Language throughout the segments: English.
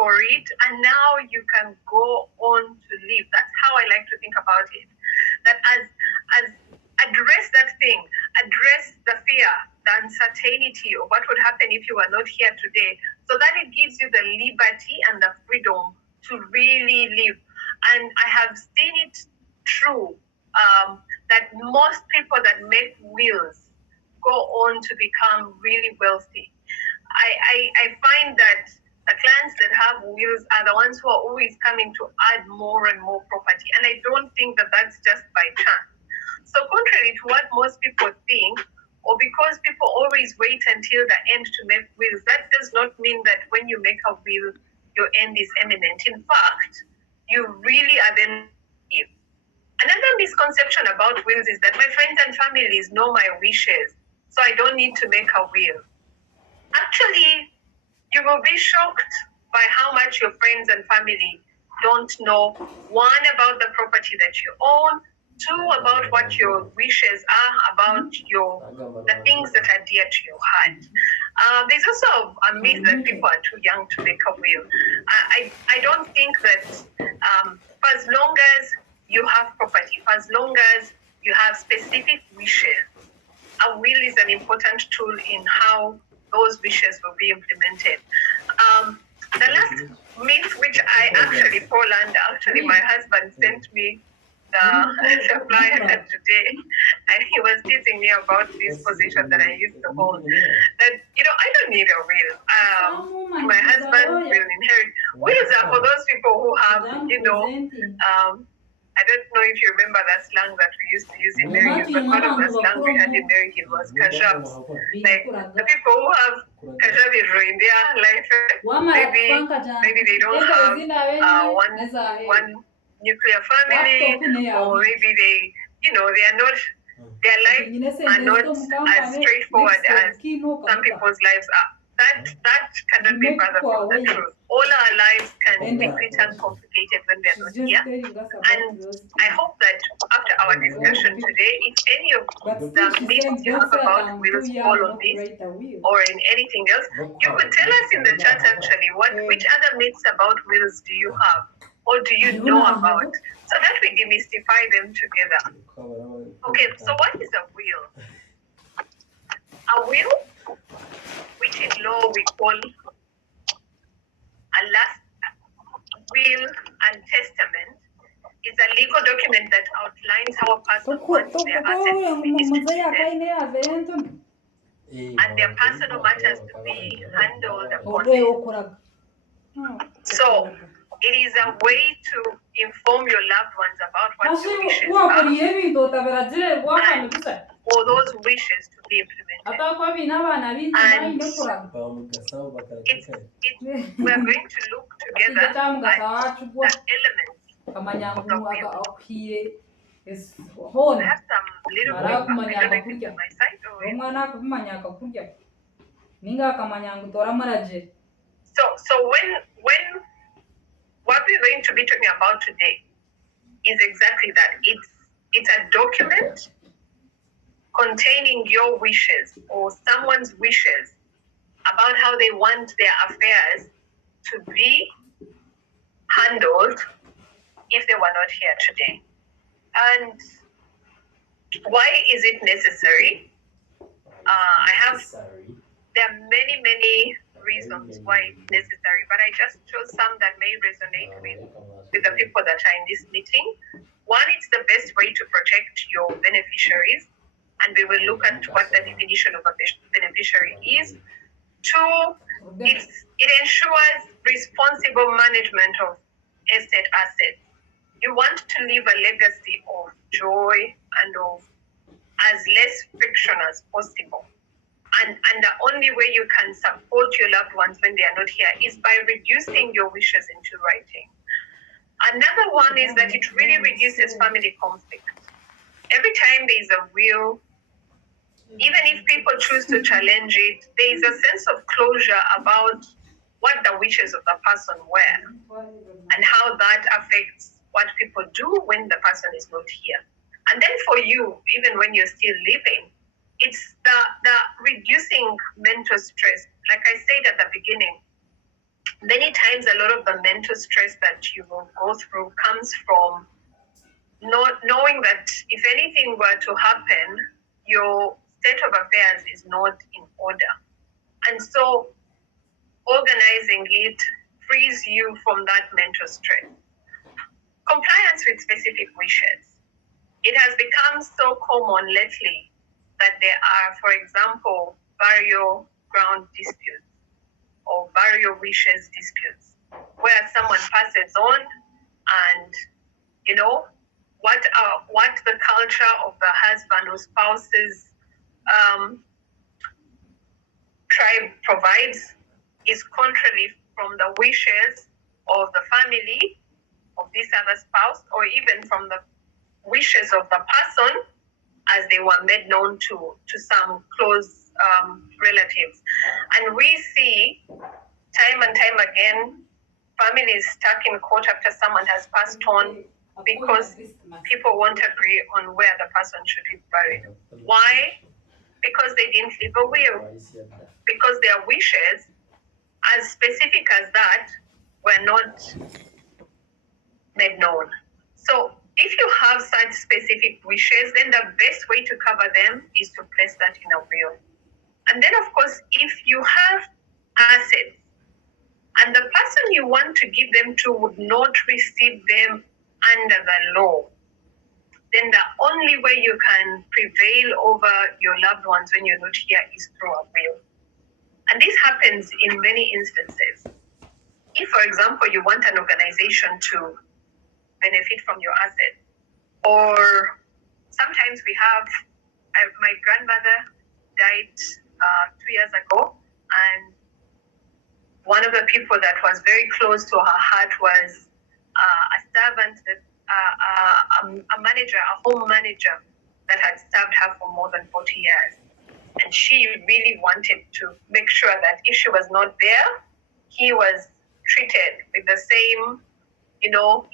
for it, and now you can go on to live. That's how I like to think about it. That as address that thing, address the fear, the uncertainty of what would happen if you were not here today, so that it gives you the liberty and the freedom to really live. And I have seen it true that most people that make wills go on to become really wealthy. I find that the clients that have wills are the ones who are always coming to add more and more property. And I don't think that that's just by chance. So contrary to what most people think, or because people always wait until the end to make wills, that does not mean that when you make a will, your end is imminent. In fact, you really are then here. Another misconception about wills is that my friends and families know my wishes, so I don't need to make a will. Actually, you will be shocked by how much your friends and family don't know. One, about the property that you own. Two, about what your wishes are, about the things that are dear to your heart. There's also a myth that people are too young to make a will. I don't think that for as long as you have property, for as long as you have specific wishes, a will is an important tool in how those wishes will be implemented. The last myth, which I actually fall under, actually my husband sent me the flyer today, and he was teasing me about this position that I used to hold. That I don't need a will. My husband will inherit. Wills are for those people who have, I don't know if you remember that slang that we used to use in Maryhill, but one of the slang we had in Maryhill was kashabs. Like the people who have kashab in their life, maybe they don't have one nuclear family, or maybe they are not, their lives are not as straightforward as some people's lives are. That cannot be further from the truth. All our lives can be pretty complicated when we are not here. And I hope that after our discussion today, if any of the myths you have about wills fall on this or in anything else, you could tell us in the chat actually which other myths about wills do you have or do you know about, so that we demystify them together. Okay, so what is a will? A will, which in law we call a last will and testament, is a legal document that outlines how a person wants their assets to be distributed and their personal matters to be handled upon them. So it is a way to inform your loved ones about what your wishes are and for those wishes to be implemented. And we are going to look together at the elements of the will. I have some little bit of my side. So when what we're going to be talking about today is exactly that. It's a document containing your wishes or someone's wishes about how they want their affairs to be handled if they were not here today. And why is it necessary? There are many reasons why it's necessary, but I just chose some that may resonate with the people that are in this meeting. One, it's the best way to protect your beneficiaries, and we will look at what the definition of a beneficiary is. Two, it ensures responsible management of estate assets. You want to leave a legacy of joy and of as less friction as possible. And the only way you can support your loved ones when they are not here is by reducing your wishes into writing. Another one is that it really reduces family conflict. Every time there is a will, even if people choose to challenge it, there is a sense of closure about what the wishes of the person were and how that affects what people do when the person is not here. And then for you, even when you're still living, it's the reducing mental stress. Like I said at the beginning, Many times, a lot of the mental stress that you will go through comes from not knowing that if anything were to happen, your state of affairs is not in order. And so organizing it frees you from that mental stress. Compliance with specific wishes. It has become so common lately that there are, for example, burial ground disputes or burial wishes disputes, where someone passes on and, you know, what the culture of the husband or spouse's tribe provides is contrary from the wishes of the family of this other spouse, or even from the wishes of the person as they were made known to some close relatives. And we see time and time again families stuck in court after someone has passed on because people won't agree on where the person should be buried. Why? Because they didn't leave a will. Because their wishes, as specific as that, were not made known. So if you have such specific wishes, then the best way to cover them is to place that in a will. And then, of course, if you have assets and the person you want to give them to would not receive them under the law, then the only way you can prevail over your loved ones when you're not here is through a will. And this happens in many instances. If, for example, you want an organization to benefit from your assets, or sometimes we have, my grandmother died 2 years ago, and one of the people that was very close to her heart was a servant, that a manager, a home manager that had served her for more than 40 years. And she really wanted to make sure that if she was not there, he was treated with the same,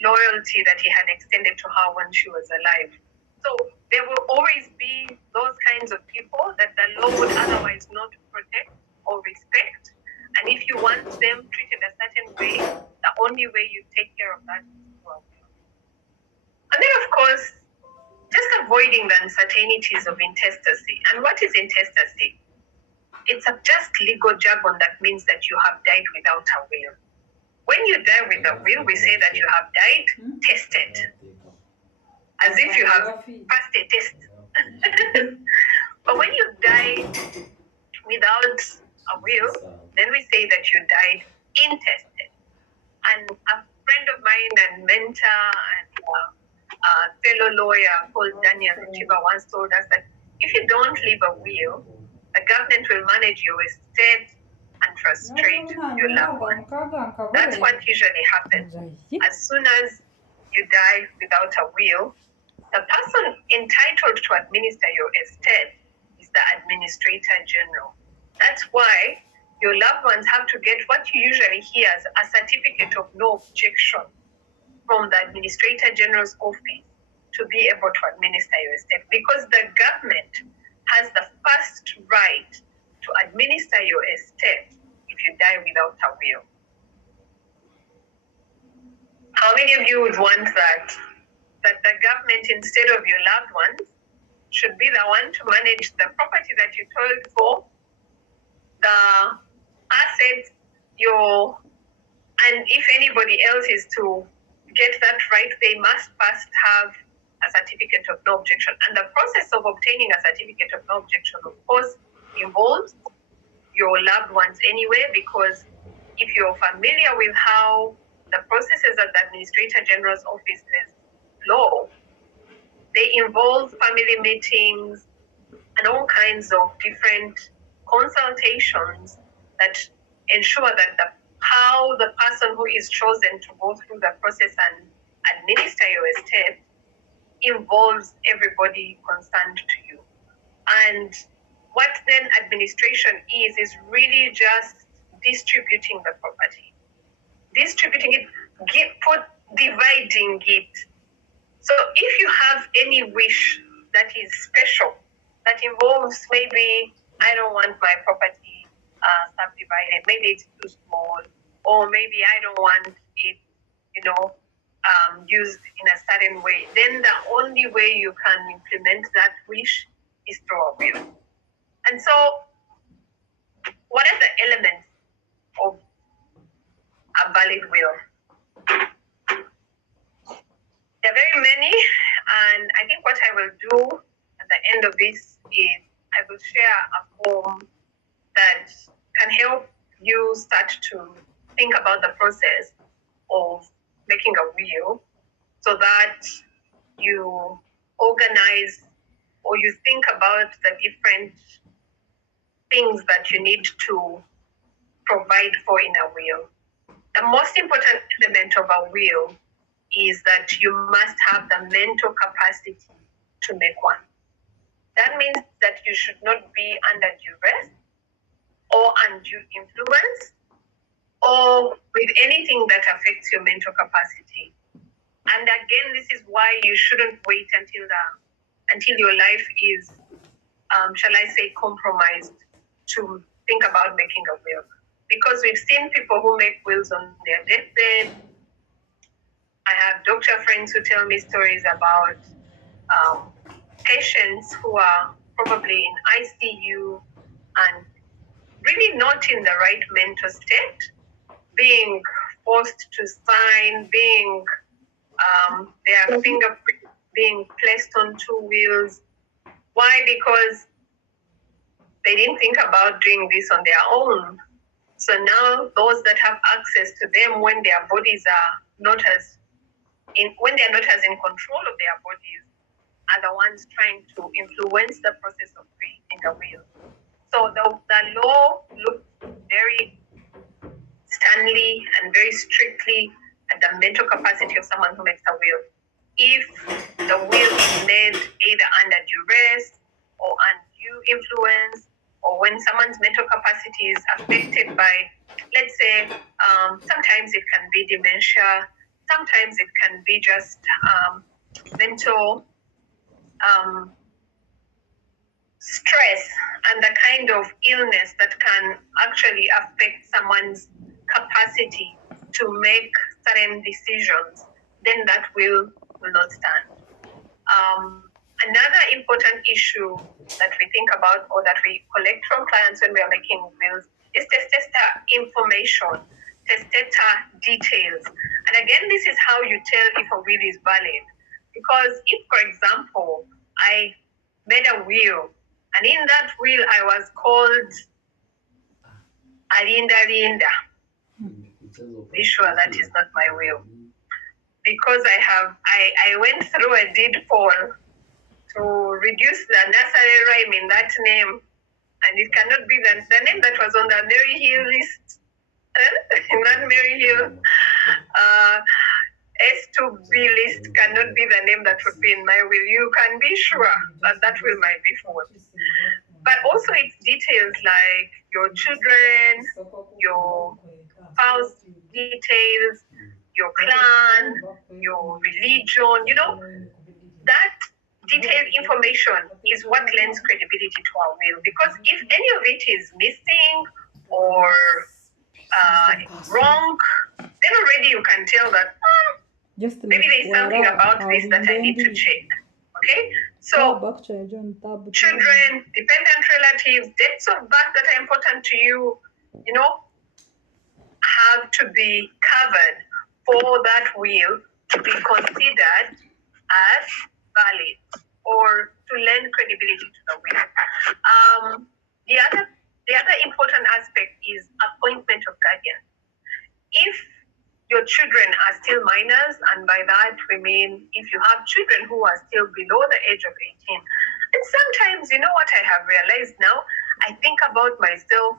loyalty that he had extended to her when she was alive. So there will always be those kinds of people that the law would otherwise not protect or respect. And if you want them treated a certain way, the only way you take care of that is through a will. And then, of course, just avoiding the uncertainties of intestacy. And what is intestacy? It's just legal jargon that means that you have died without a will. When you die with a will, we say that you have died tested, as if you have passed a test. But when you die without a will, then we say that you died intested. And a friend of mine and mentor and fellow lawyer called Daniel Chiba once told us that if you don't leave a will, the government will manage your estate and frustrate your loved ones. That's what usually happens. As soon as you die without a will, the person entitled to administer your estate is the administrator general. That's why your loved ones have to get what you usually hear as a certificate of no objection from the administrator general's office to be able to administer your estate, because the government has the first right to administer your estate if you die without a will. How many of you would want that? That the government, instead of your loved ones, should be the one to manage the property that you toiled for, the assets, and if anybody else is to get that right, they must first have a certificate of no objection. And the process of obtaining a certificate of no objection, of course, involves your loved ones anyway, because if you're familiar with how the processes at the Administrator General's office is law, they involve family meetings and all kinds of different consultations that ensure that how the person who is chosen to go through the process and administer your estate involves everybody concerned to you. And what then administration is really just distributing the property. Distributing it, dividing it. So if you have any wish that is special, that involves maybe, I don't want my property subdivided, maybe it's too small, or maybe I don't want it, used in a certain way, then the only way you can implement that wish is through a will. And so, what are the elements of a valid will? There are very many, and I think what I will do at the end of this is I will share a form that can help you start to think about the process of making a will, so that you organize or you think about the different things that you need to provide for in a will. The most important element of a will is that you must have the mental capacity to make one. That means that you should not be under duress or undue influence or with anything that affects your mental capacity. And again, this is why you shouldn't wait until your life is, shall I say, compromised to think about making a will. Because we've seen people who make wills on their deathbed. I have doctor friends who tell me stories about patients who are probably in ICU and really not in the right mental state, being forced to sign, being their fingerprint being placed on two wheels. Why? Because they didn't think about doing this on their own. So now those that have access to them when their bodies are not as when they're not as in control of their bodies are the ones trying to influence the process of creating a will. So the law looks very sternly and very strictly at the mental capacity of someone who makes a will. If the will is made either under duress or undue influence, or when someone's mental capacity is affected by, let's say, sometimes it can be dementia, sometimes it can be just mental stress and the kind of illness that can actually affect someone's capacity to make certain decisions, then that will not stand. Another important issue that we think about or that we collect from clients when we are making wills is testator information, testator details. And again, this is how you tell if a will is valid. Because if, for example, I made a will, and in that will I was called Alinda. Be sure that is not my will. Because I went through a deed poll to reduce the nursery rhyme in that name, and it cannot be the name that was on the Mary Hill list. In that Mary Hill S2B list cannot be the name that would be in my will. You can be sure that that will might be false. But also it's details like your children, your spouse details, your clan, your religion, that detailed information is what lends credibility to our will. Because if any of it is missing or wrong, then already you can tell that maybe there's something about this that I need to check. Okay? So, children, dependent relatives, dates of birth that are important to you, have to be covered for that will to be considered as valid or to lend credibility to the will. The other important aspect is appointment of guardian. If your children are still minors, and by that we mean if you have children who are still below the age of 18, and sometimes, what I have realized now, I think about myself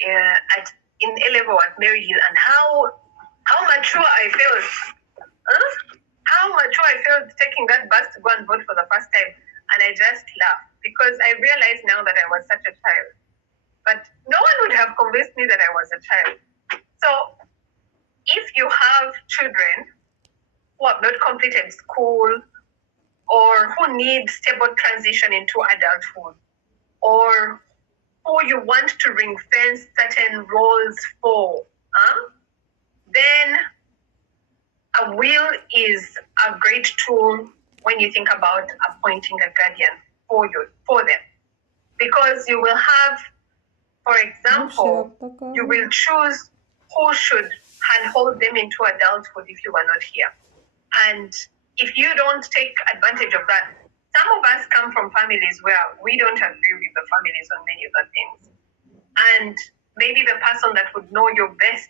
in A-level at Mary Hill and how mature I felt. How mature I felt taking that bus to go and vote for the first time. And I just laughed because I realized now that I was such a child. But no one would have convinced me that I was a child. So if you have children who have not completed school or who need stable transition into adulthood, or who you want to ring fence certain roles for, Then a will is a great tool when you think about appointing a guardian for them, because you will have, for example, you will choose who should handhold them into adulthood if you are not here. And if you don't take advantage of that, some of us come from families where we don't agree with the families on many other things. And maybe the person that would know your best,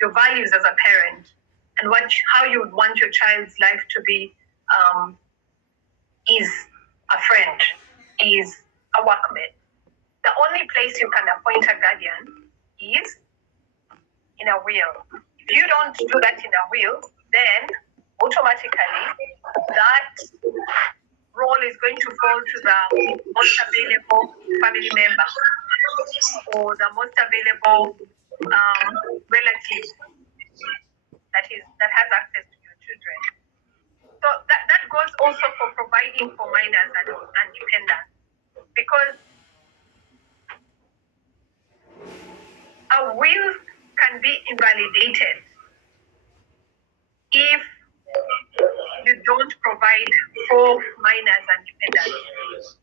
your values as a parent, and how you would want your child's life to be, is a friend, is a workmate. The only place you can appoint a guardian is in a will. If you don't do that in a will, then automatically that role is going to fall to the most available family member or the most available relative that has access to your children. So that goes also for providing for minors and dependents, because a will can be invalidated if you don't provide for minors and dependents,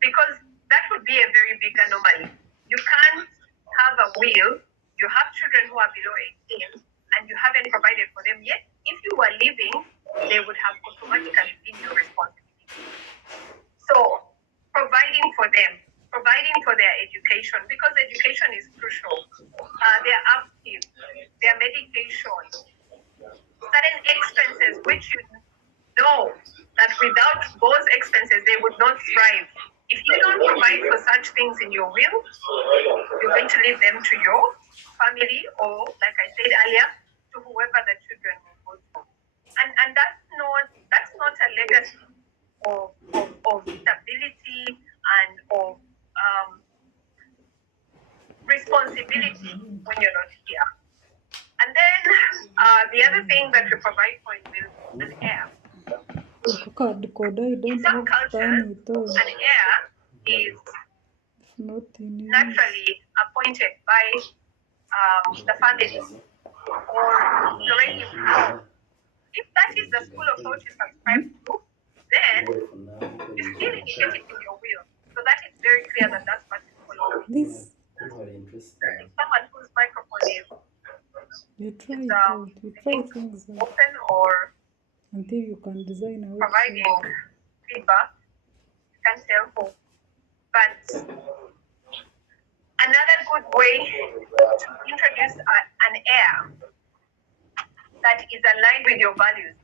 because that would be a very big anomaly. You can't have a will, you have children who are below 18, and you haven't provided for them yet. If you were living, they would have automatically been your responsibility. So providing for them, providing for their education, because education is crucial. Their upkeep, their medication, certain expenses which you know that without those expenses they would not thrive. If you don't provide for such things in your will, you're going to leave them to your family, or like I said earlier, to whoever the children will go to. And that's not a legacy of stability and of responsibility when you're not here. And then the other thing that we provide for in will is an heir. In some cultures, an heir is naturally appointed by the family or the reigning school. If that is the school of thought you subscribe to, then you still indicate it in your will, so that it's very clear that that's what you follow. Someone whose microphone is open or until you can design a providing feedback, you can tell who. But another good way to introduce an heir that is aligned with your values,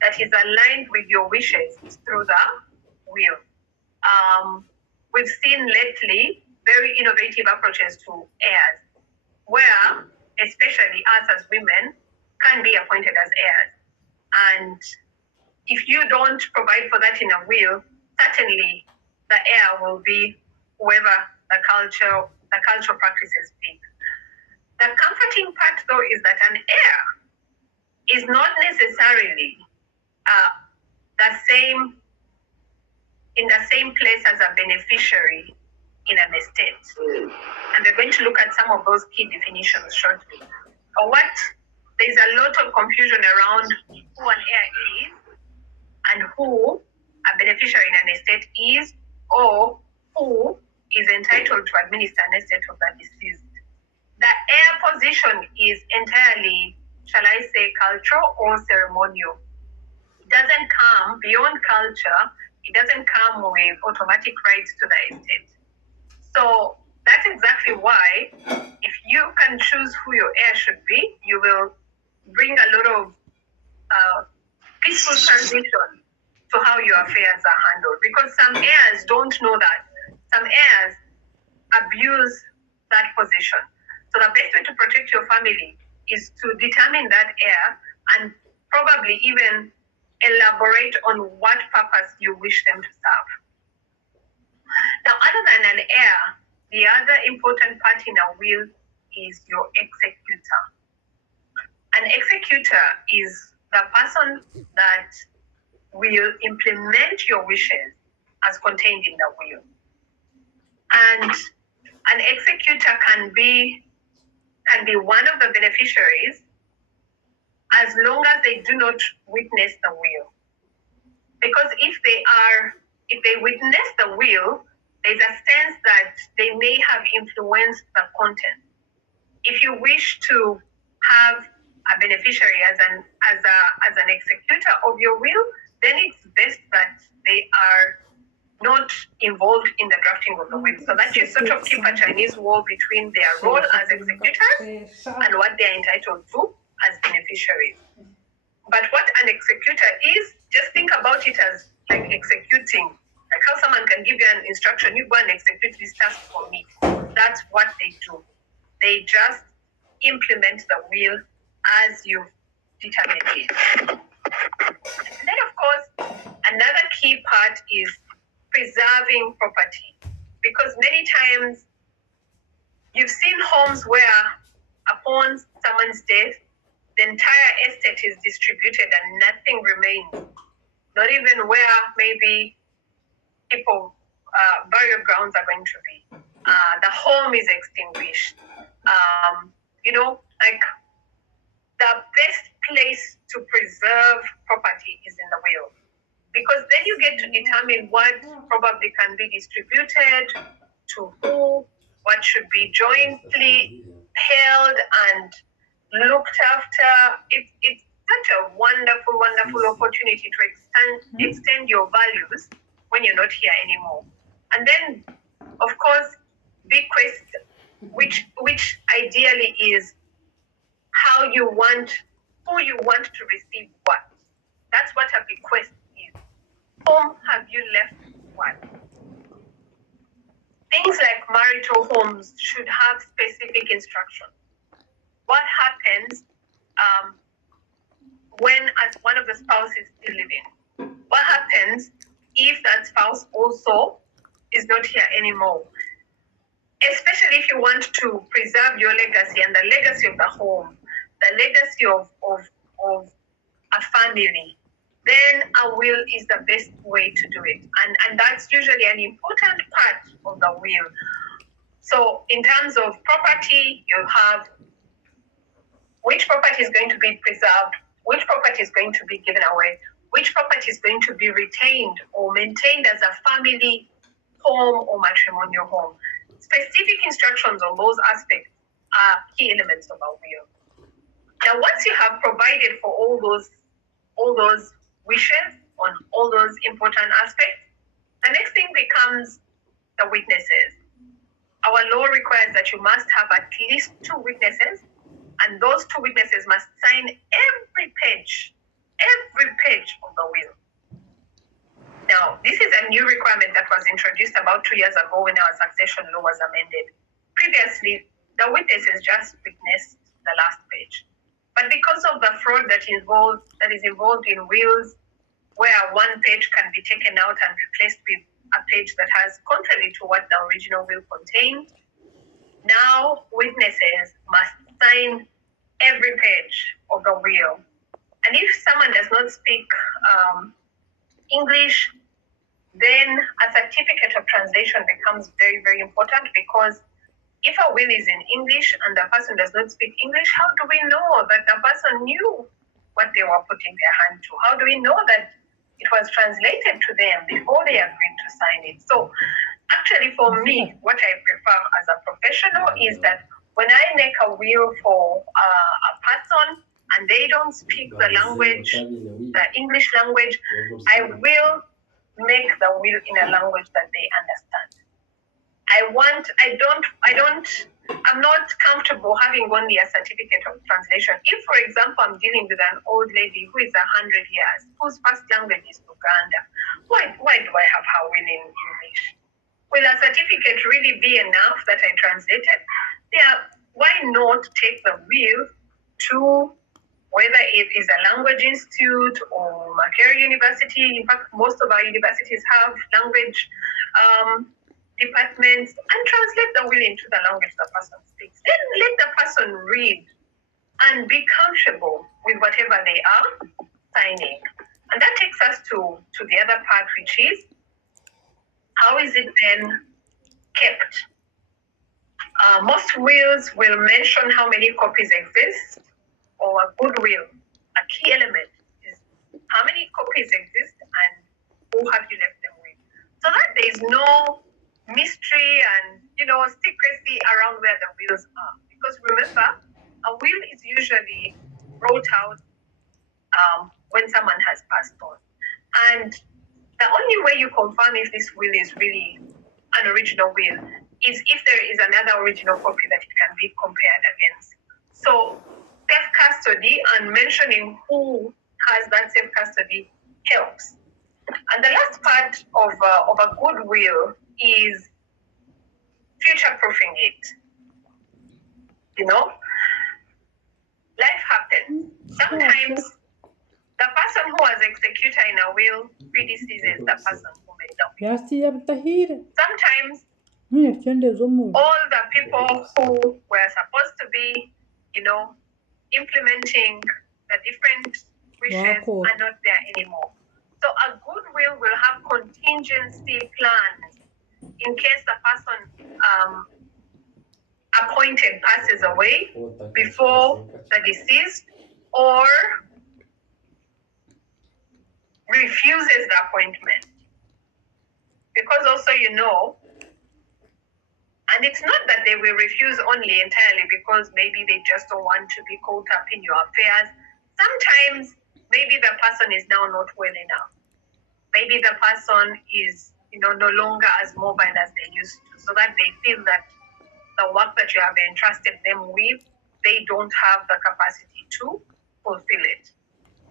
that is aligned with your wishes, is through the will. We've seen lately very innovative approaches to heirs, where especially us as women can be appointed as heirs. And if you don't provide for that in a will, certainly the heir will be whoever the cultural practices pick. The comforting part, though, is that an heir is not necessarily in the same place as a beneficiary in an estate. And we're going to look at some of those key definitions shortly. There's a lot of confusion around who an heir is and who a beneficiary in an estate is, or who is entitled to administer an estate of the deceased. The heir position is entirely, shall I say, cultural or ceremonial. It doesn't come beyond culture. It doesn't come with automatic rights to the estate. So that's exactly why, if you can choose who your heir should be, you will bring a lot of peaceful transition to how your affairs are handled. Because some heirs don't know that. Some heirs abuse that position. So the best way to protect your family is to determine that heir and probably even elaborate on what purpose you wish them to serve. Now, other than an heir, the other important part in a will is your executor. An executor is the person that will implement your wishes as contained in the will. And an executor can be can be one of the beneficiaries as long as they do not witness the will. Because if they witness the will, there's a sense that they may have influenced the content. If you wish to have a beneficiary as an executor of your will, then it's best that they are not involved in the drafting of the will, so that you sort of keep a Chinese wall between their role as executors and what they're entitled to as beneficiaries. But what an executor is, just think about it as like executing, like how someone can give you an instruction, you go and execute this task for me. That's what they do. They just implement the will as you've determined it. And then, of course, another key part is preserving property. Because many times you've seen homes where upon someone's death, the entire estate is distributed and nothing remains. Not even where maybe people burial grounds are going to be. The home is extinguished. Like the best place to preserve property is in the will, because then you get to determine what probably can be distributed to who, what should be jointly held and looked after. It's such a wonderful, wonderful opportunity to extend your values when you're not here anymore. And then, of course, bequest, which ideally is who you want to receive what. That's what a bequest is. Whom have you left what? Things like marital homes should have specific instructions. What happens when as one of the spouses is still living? What happens if that spouse also is not here anymore? Especially if you want to preserve your legacy and the legacy of the home, the legacy of a family, then a will is the best way to do it. And that's usually an important part of the will. So in terms of property, you have which property is going to be preserved, which property is going to be given away, which property is going to be retained or maintained as a family home or matrimonial home. Specific instructions on those aspects are key elements of our will. Now, once you have provided for all those wishes on all those important aspects, the next thing becomes the witnesses. Our law requires that you must have at least 2 witnesses, and those 2 witnesses must sign every page of the will. Now, this is a new requirement that was introduced about 2 years ago when our succession law was amended. Previously, the witnesses just witnessed the last page. But because of the fraud that is involved in wills, where one page can be taken out and replaced with a page that has contrary to what the original will contained, now witnesses must sign every page of the will. And if someone does not speak English, then a certificate of translation becomes very, very important, because if a will is in English and the person does not speak English, how do we know that the person knew what they were putting their hand to? How do we know that it was translated to them before they agreed to sign it? So actually for me, what I prefer as a professional is that when I make a will for a person and they don't speak the language, the English language, I will make the will in a language that they understand. I'm not comfortable having only a certificate of translation. If, for example, I'm dealing with an old lady who is 100 years, whose first language is Uganda, why do I have her will in English? Will a certificate really be enough that I translated? Why not take the will to whether it is a language institute or Makerere University? In fact, most of our universities have language departments, and translate the will into the language the person speaks. Then let the person read and be comfortable with whatever they are signing. And that takes us to the other part, which is how is it then kept? Most wills will mention how many copies exist, or a good will. A key element is how many copies exist and who have you left them with, so that there is no mystery and secrecy around where the wills are. Because remember, a will is usually wrote out when someone has passed on, and the only way you confirm if this will is really an original will is if there is another original copy that it can be compared against. So safe custody and mentioning who has that safe custody helps. And the last part of a good will is future proofing it. Life happens. Sometimes the person who was executor in a will predeceases the person who made the will. Sometimes all the people who were supposed to be, implementing the different wishes are not there anymore. So a good will have contingency plans in case the person appointed passes away before the deceased or refuses the appointment. Because also and it's not that they will refuse only entirely because maybe they just don't want to be caught up in your affairs. Sometimes maybe the person is now not well enough. Maybe the person is no longer as mobile as they used to, so that they feel that the work that you have entrusted them with, they don't have the capacity to fulfill it.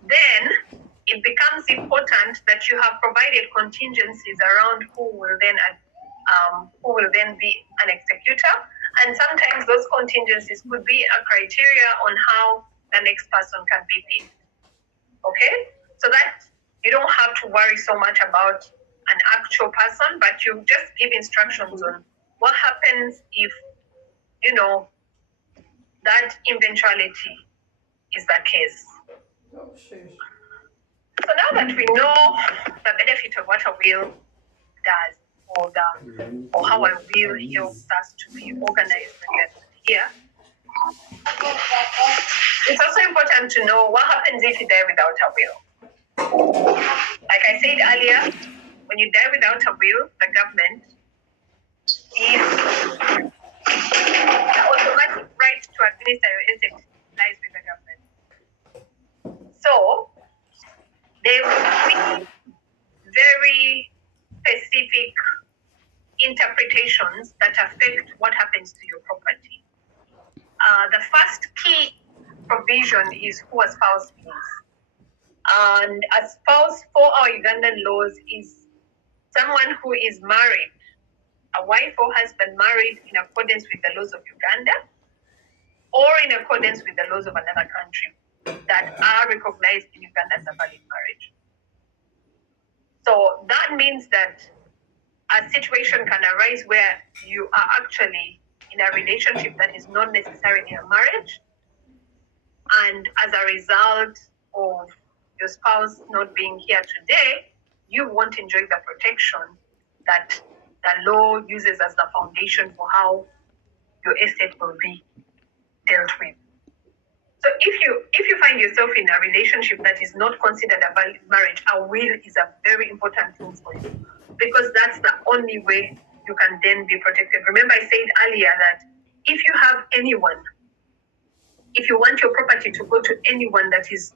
Then it becomes important that you have provided contingencies around who will then be an executor. And sometimes those contingencies could be a criteria on how the next person can be picked. Okay? So that you don't have to worry so much about an actual person, but you just give instructions on what happens if, that eventuality is the case. So now that we know the benefit of what a will does, or how a will helps us to be organized when we are here, it's also important to know what happens if you die without a will. Like I said earlier, when you die without a will, the government is the automatic right to administer your estate lies with the government. So there will be very specific interpretations that affect what happens to your property. The first key provision is who a spouse is. And a spouse for our Ugandan laws is someone who is married, a wife or husband married in accordance with the laws of Uganda or in accordance with the laws of another country that are recognized in Uganda as a valid marriage. So that means that a situation can arise where you are actually in a relationship that is not necessarily a marriage, and as a result of your spouse not being here today, you won't enjoy the protection that the law uses as the foundation for how your estate will be dealt with. So if you find yourself in a relationship that is not considered a valid marriage, a will is a very important tool for you, because that's the only way you can then be protected. Remember, I said earlier that if you have anyone, if you want your property to go to anyone that is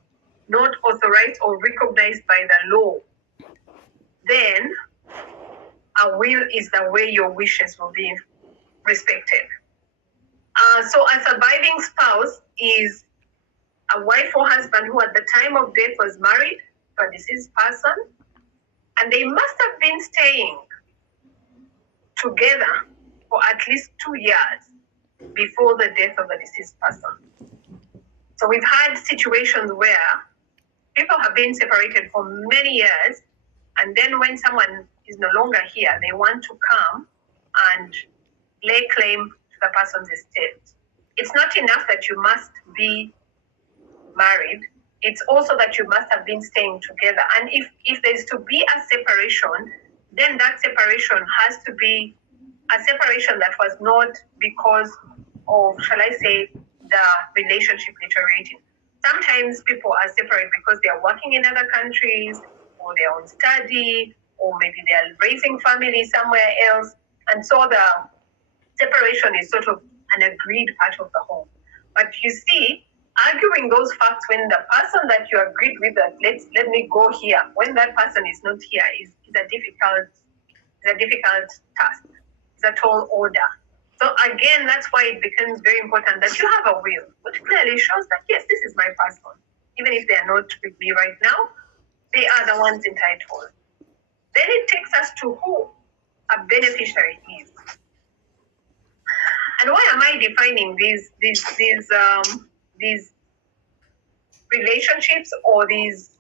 not authorized or recognized by the law, then a will is the way your wishes will be respected. So a surviving spouse is a wife or husband who at the time of death was married to a deceased person, and they must have been staying together for at least 2 years before the death of the deceased person. So we've had situations where people have been separated for many years, and then when someone is no longer here, they want to come and lay claim to the person's estate. It's not enough that you must be married, it's also that you must have been staying together. And if there's to be a separation, then that separation has to be a separation that was not because of, shall I say, the relationship deteriorating. Sometimes people are separate because they are working in other countries, or they're on study, or maybe they are raising family somewhere else. And so the separation is sort of an agreed part of the home. But you see, arguing those facts when the person that you agreed with that let me go here, when that person is not here, is a difficult task. It's a tall order. So again, that's why it becomes very important that you have a will, which clearly shows that yes, this is my person. Even if they are not with me right now, they are the ones entitled. Then it takes us to who a beneficiary is. And why am I defining these relationships or these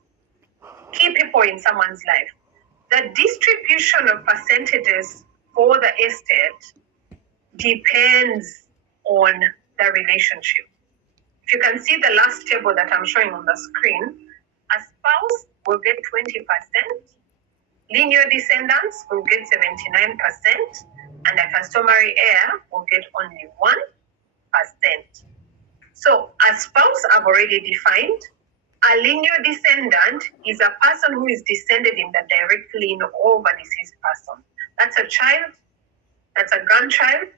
key people in someone's life? The distribution of percentages for the estate depends on the relationship. If you can see the last table that I'm showing on the screen, a spouse will get 20%, linear descendants will get 79%, and a customary heir will get only 1%. So a spouse I've already defined. A linear descendant is a person who is descended in the direct line of a deceased person. That's a child, that's a grandchild,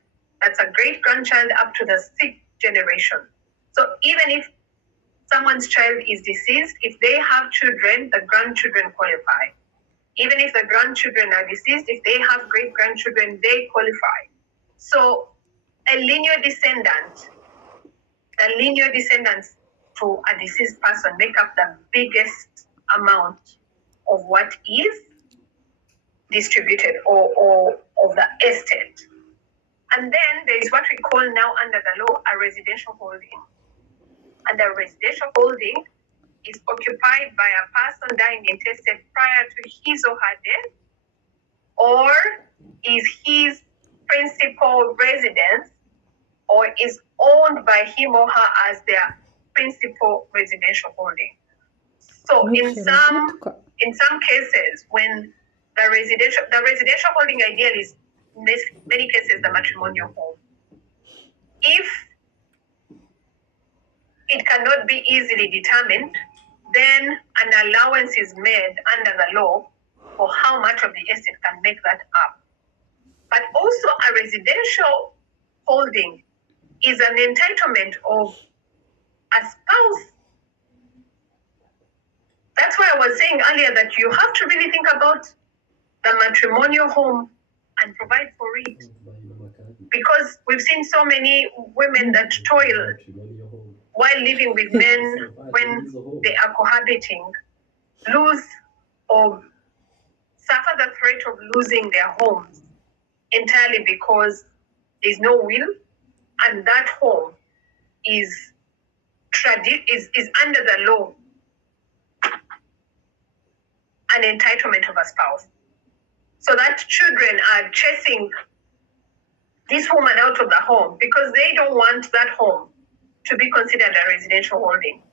that's a great-grandchild up to the 6th generation. So even if someone's child is deceased, if they have children, the grandchildren qualify. Even if the grandchildren are deceased, if they have great-grandchildren, they qualify. So a linear descendant, the linear descendants to a deceased person make up the biggest amount of what is distributed or of the estate. And then there is what we call now under the law a residential holding. And the residential holding is occupied by a person dying intestate prior to his or her death, or is his principal residence, or is owned by him or her as their principal residential holding. So in some cases, when the residential holding ideal is in many cases the matrimonial home. If it cannot be easily determined, then an allowance is made under the law for how much of the estate can make that up. But also a residential holding is an entitlement of a spouse. That's why I was saying earlier that you have to really think about the matrimonial home and provide for it. Because we've seen so many women that toil while living with men when they are cohabiting, lose or suffer the threat of losing their homes entirely because there's no will, and that home is under the law an entitlement of a spouse. So that children are chasing this woman out of the home because they don't want that home to be considered a residential holding.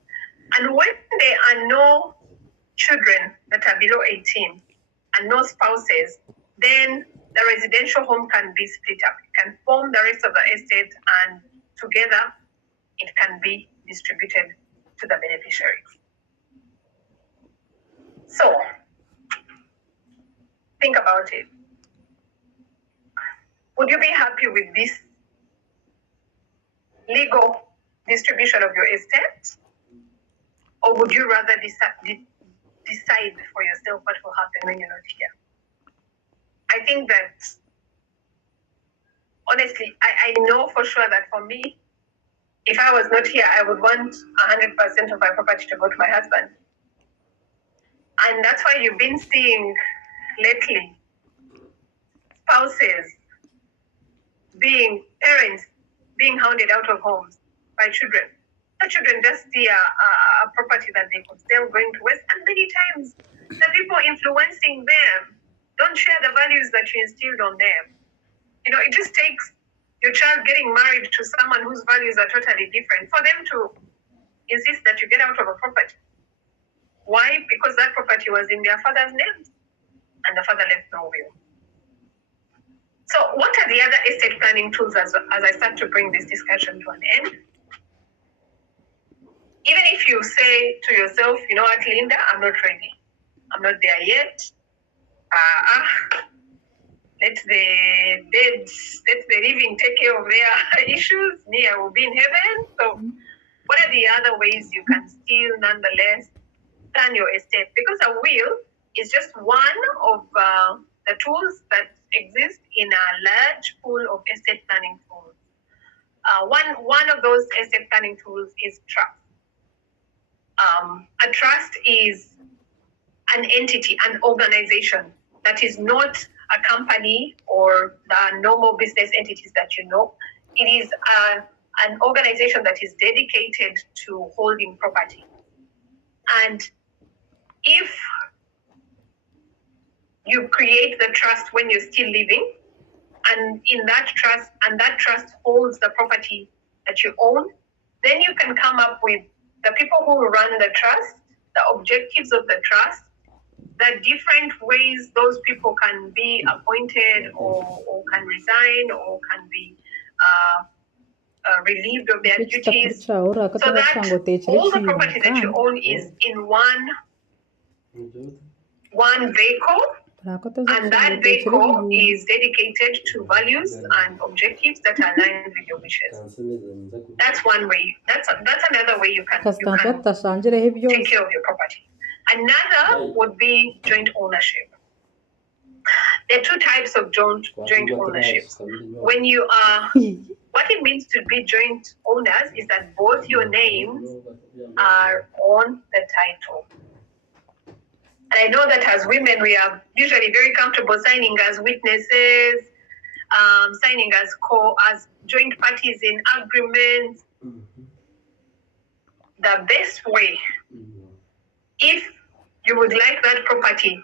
And when there are no children that are below 18 and no spouses, then the residential home can be split up. It can form the rest of the estate, and together it can be distributed to the beneficiaries. So think about it. Would you be happy with this legal distribution of your estate? Or would you rather decide for yourself what will happen when you're not here? I think that, honestly, I know for sure that for me, if I was not here, I would want 100% of my property to go to my husband. And that's why you've been seeing lately spouses parents being hounded out of homes by children. The children just see a property that they could sell going to waste, and many times the people influencing them don't share the values that you instilled on them. It just takes your child getting married to someone whose values are totally different for them to insist that you get out of a property. Why? Because that property was in their father's name and the father left no will. So what are the other estate planning tools as I start to bring this discussion to an end? Even if you say to yourself, you know what, Linda, I'm not ready. I'm not there yet. Let the living take care of their issues. Me, I will be in heaven. So what are the other ways you can still nonetheless plan your estate? Because a will is just one of the tools that exist in a large pool of estate planning tools. One of those estate planning tools is trust. A trust is an entity, an organization that is not a company or the normal business entities that you know. It is an organization that is dedicated to holding property. And if you create the trust when you're still living, and that trust holds the property that you own, then you can come up with the people who run the trust, the objectives of the trust, the different ways those people can be appointed or can resign or can be relieved of their duties, so that all the property that you own is in one vehicle, and that vehicle is dedicated to values and objectives that are aligned with your wishes. That's one way. That's another way you can take care of your property. Another would be joint ownership. There are two types of joint ownerships. When you are, what it means to be joint owners is that both your names are on the title. And I know that as women, we are usually very comfortable signing as witnesses, signing as joint parties in agreements. The best way, if you would like that property,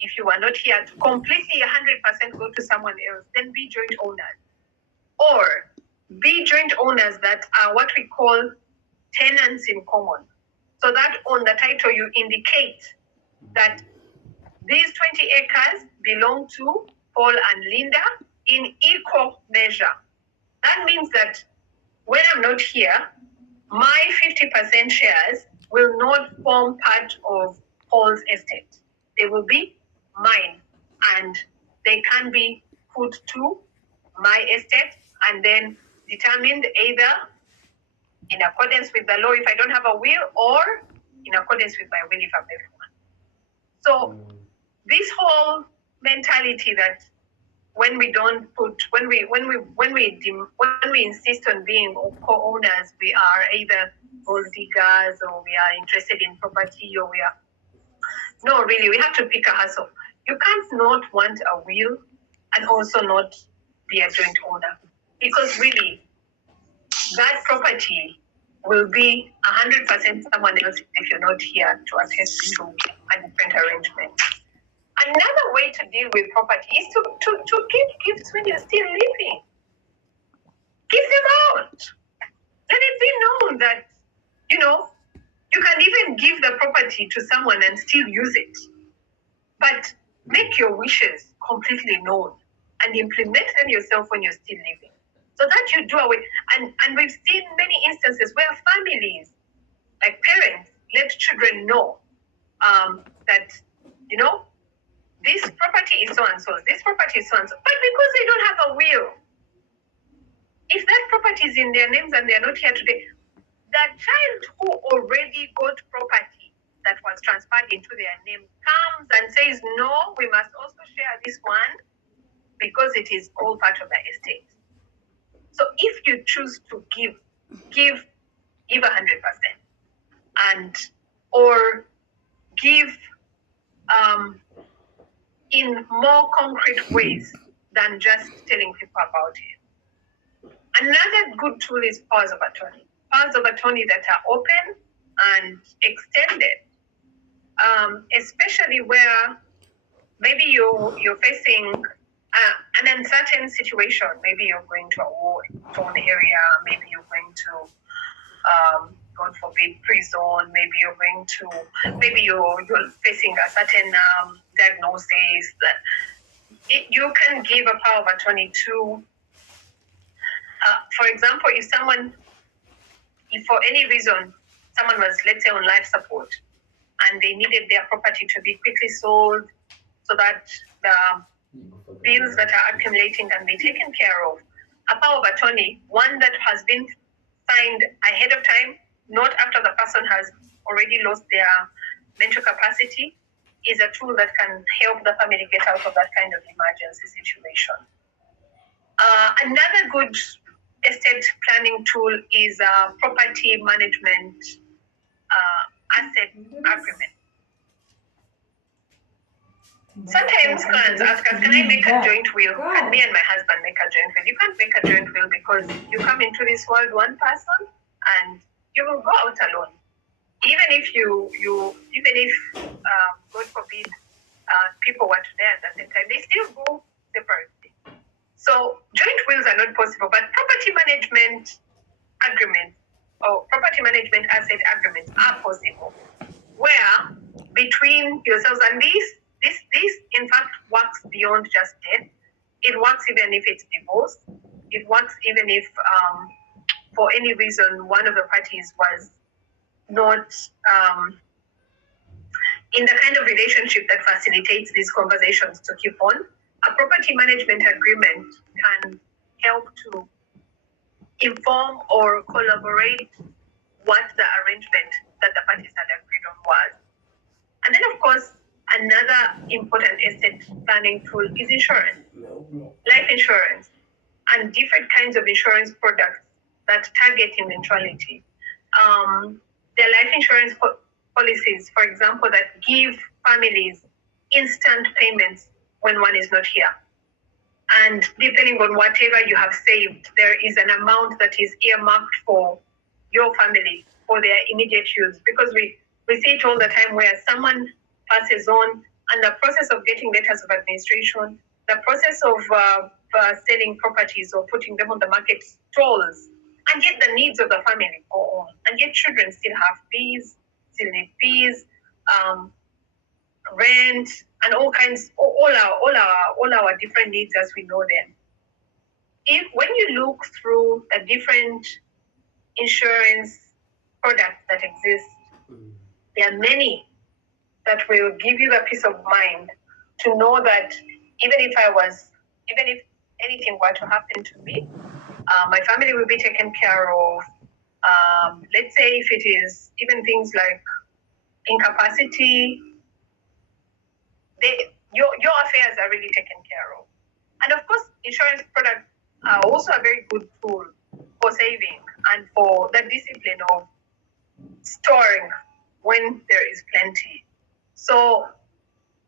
if you are not here to completely 100% go to someone else, then be joint owners. Or be joint owners that are what we call tenants in common. So that on the title you indicate that these 20 acres belong to Paul and Linda in equal measure. That means that when I'm not here, my 50% shares will not form part of Paul's estate. They will be mine, and they can be put to my estate and then determined either in accordance with the law if I don't have a will, or in accordance with my will if I've left one. So this whole mentality that when we don't put, when we insist on being co-owners, we are either gold diggers or we are interested in property, or we are, no, really, we have to pick a hustle. You can't not want a will and also not be a joint owner, because really that property will be 100% someone else if you're not here to attest to a different arrangement. Another way to deal with property is to give gifts when you're still living. Give them out. Let it be known that, you know, you can even give the property to someone and still use it. But make your wishes completely known and implement them yourself when you're still living. So that you do away. And we've seen many instances where families, like parents, let children know that, you know, this property is so-and-so, this property is so-and-so. But because they don't have a will, if that property is in their names and they're not here today, the child who already got property that was transferred into their name comes and says, no, we must also share this one because it is all part of the estate. So if you choose to give 100%, and or give in more concrete ways than just telling people about it. Another good tool is powers of attorney. Powers of attorney that are open and extended, especially where maybe you're facing an uncertain situation. Maybe you're going to a war-torn area. Maybe you're going to, God forbid, prison. Maybe you're facing a certain diagnosis. You can give a power of attorney to, for example, if for any reason, someone was, let's say, on life support and they needed their property to be quickly sold so that the bills that are accumulating can be taken care of. A power of attorney, one that has been signed ahead of time, not after the person has already lost their mental capacity, is a tool that can help the family get out of that kind of emergency situation. Another good estate planning tool is property management asset agreement. Sometimes clients ask us, can I make a joint will? Can me and my husband make a joint will? You can't make a joint will because you come into this world one person and you will go out alone. Even if God forbid, people were to die at the same time, they still go separately. So joint wills are not possible, but property management agreements or property management asset agreements are possible, where between yourselves, and this in fact works beyond just death. It works even if it's divorce. It works even if for any reason one of the parties was not in the kind of relationship that facilitates these conversations to keep on. A property management agreement can help to inform or collaborate what the arrangement that the parties had agreed on was. And then, of course, another important estate planning tool is insurance, life insurance, and different kinds of insurance products that target eventuality. There are life insurance policies, for example, that give families instant payments when one is not here. And depending on whatever you have saved, there is an amount that is earmarked for your family for their immediate use. Because we see it all the time where someone passes on and the process of getting letters of administration, the process of selling properties or putting them on the market stalls, and yet the needs of the family go on. And yet children still have fees, still need fees, rent, and all kinds, all our different needs as we know them. When you look through the different insurance products that exist, there are many that will give you the peace of mind to know that even if anything were to happen to me, my family will be taken care of. Let's say if it is even things like incapacity, your affairs are really taken care of. And of course, insurance products are also a very good tool for saving and for the discipline of storing when there is plenty. So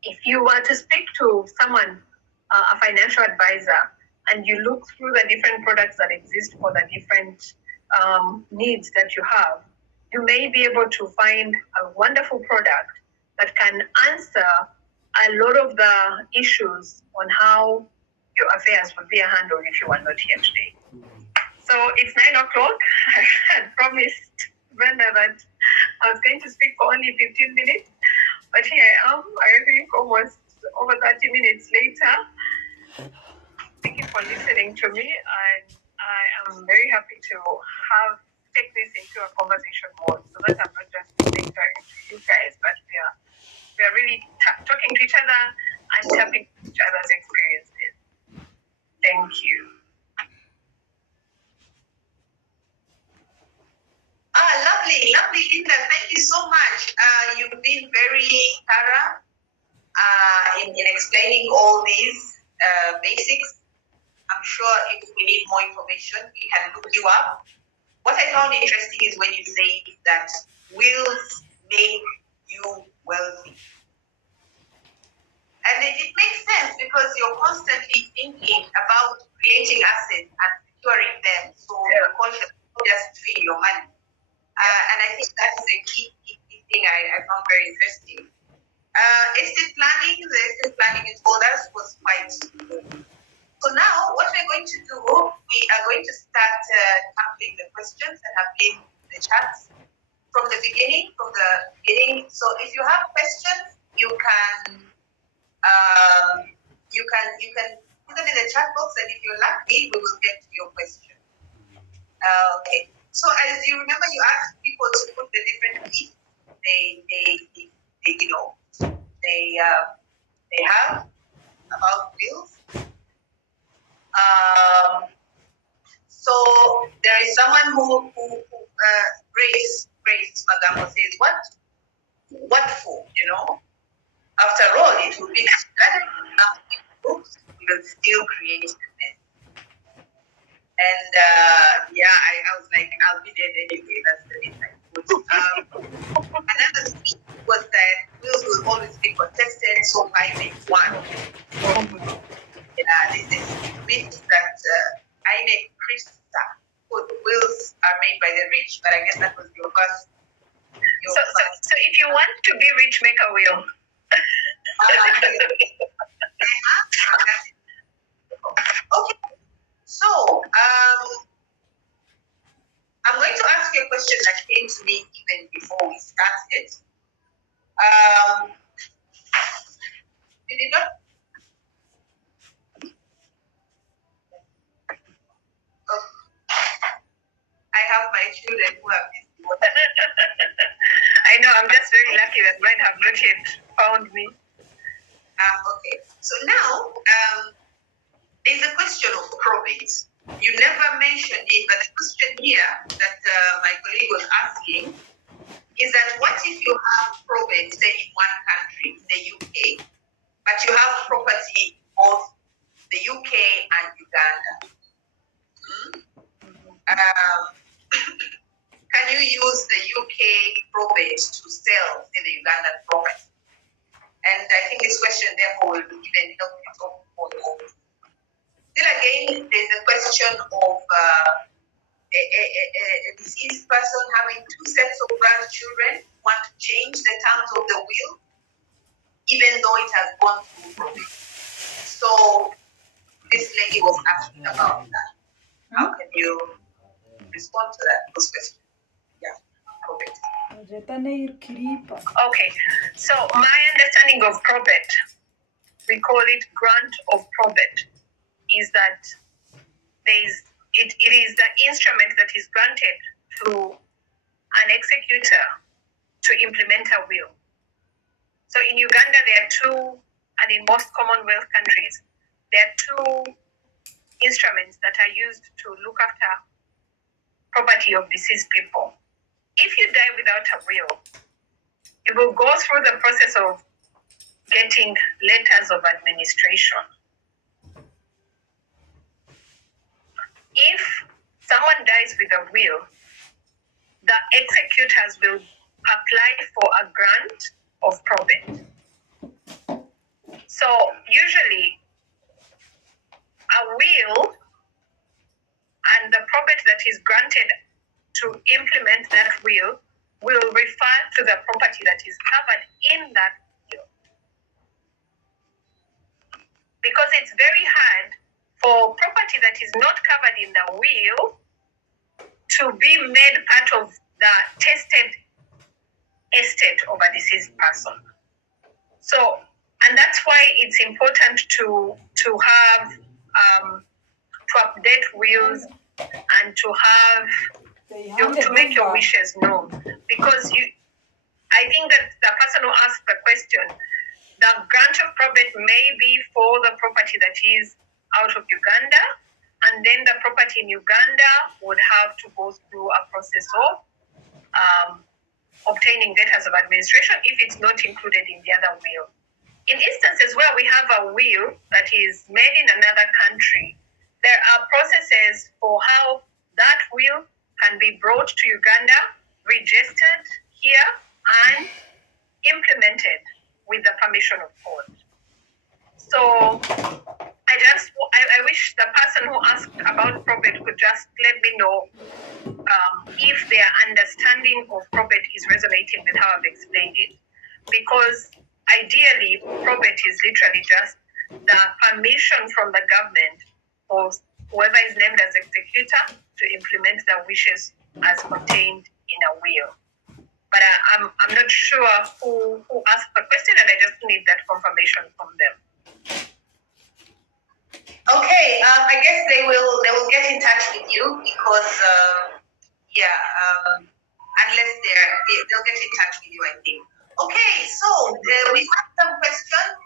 if you were to speak to someone, a financial advisor, and you look through the different products that exist for the different needs that you have, you may be able to find a wonderful product that can answer a lot of the issues on how your affairs would be handled if you were not here today. So it's 9 o'clock. I had promised Brenda that I was going to speak for only 15 minutes, but here I am, I think almost over 30 minutes later. Thank you for listening to me, and I am very happy to take this into a conversation mode so that I'm not just lecturing to you guys, but we are really talking to each other and tapping each other's experiences. Thank you. Lovely, Linda. Thank you so much. You've been very thorough in explaining all these basics. I'm sure if we need more information, we can look you up. What I found interesting is when you say that wills make you wealthy. And it makes sense because you're constantly thinking about creating assets and securing them so you don't just feel your money. And I think that's the key thing I found very interesting. Estate planning, the estate planning you told us was quite good. So now what we're going to do, we are going to start tackling the questions that have been in the chats from the beginning. So if you have questions, you you can put them in the chat box, and if you're lucky, we will get to your question. Okay. So as you remember, you asked people to put the different myths they have about wills. So there is someone who Grace Magambo says, what for? After all, it will be discarded in books. We will still create them. And I was like, I'll be dead anyway. That's the reason I put. Another thing was that wills will always be contested, so I make one. There's this myth that I make Krista, wills are made by the rich, but I guess that was your first. So if you want to be rich, make a will. Okay. So I'm going to ask you a question that came to me even before we started. Did it not? Oh. I have my children who have this. I know, I'm just very lucky that mine have not yet found me. Okay. So now, there's a question of probate. You never mentioned it, but the question here that my colleague was asking is that what if you have probate, say, in one country, the UK, but you have property both the UK and Uganda? Can you use the UK probate to sell, say, the Ugandan property? And I think this question, therefore, will even help you talk more. Still again, there's a question of a deceased person having two sets of grandchildren want to change the terms of the will, even though it has gone through probate. So this lady was asking about that. How can you respond to those questions? Yeah, probate. Okay, so my understanding of probate, we call it grant of probate, is that it is the instrument that is granted to an executor to implement a will. So in Uganda, there are two, and in most Commonwealth countries, there are two instruments that are used to look after property of deceased people. If you die without a will, you will go through the process of getting letters of administration. If someone dies with a will, the executors will apply for a grant of probate. So usually a will and the probate that is granted to implement that will refer to the property that is covered in that will. Because it's very hard for property that is not covered in the will to be made part of the tested estate of a deceased person. So, and that's why it's important to have to update wills and to have to make your wishes known, because I think that the person who asked the question, the grant of probate may be for the property that is out of Uganda, and then the property in Uganda would have to go through a process of obtaining letters of administration if it's not included in the other will. In instances where we have a will that is made in another country, there are processes for how that will can be brought to Uganda, registered here, and implemented with the permission of court. So I wish the person who asked about probate could just let me know if their understanding of probate is resonating with how I've explained it. Because ideally, probate is literally just the permission from the government for whoever is named as executor to implement the wishes as contained in a will. But I'm not sure who asked the question, and I just need that confirmation from them. Okay, I guess they will get in touch with you because unless they'll get in touch with you, I think. Okay, so we have some questions.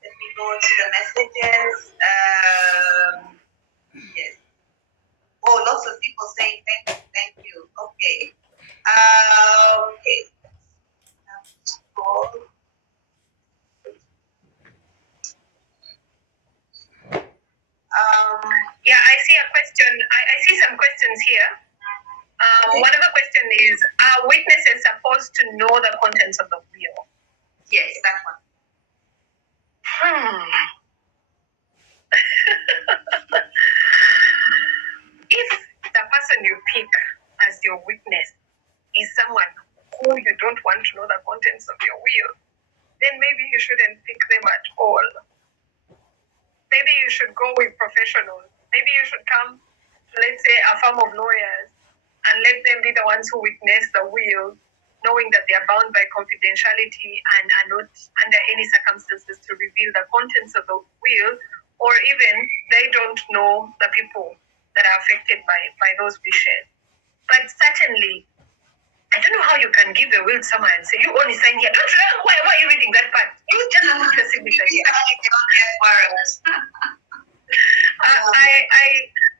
Let me go to the messages. Yes. Oh, lots of people saying thank you. Okay. Okay. Scroll. Yeah, I see a question. I see some questions here. Okay. One of the question is, are witnesses supposed to know the contents of the will? Yes, that one. If the person you pick as your witness is someone who you don't want to know the contents of your will, then maybe you shouldn't pick them at all. Maybe you should go with professionals. Maybe you should come to, let's say, a firm of lawyers and let them be the ones who witness the will, knowing that they are bound by confidentiality and are not under any circumstances to reveal the contents of the will, or even they don't know the people that are affected by those wishes. But certainly, I don't know how you can give a will to someone and say, you only sign here. Don't you? Why are you reading that part? You just put the signature here.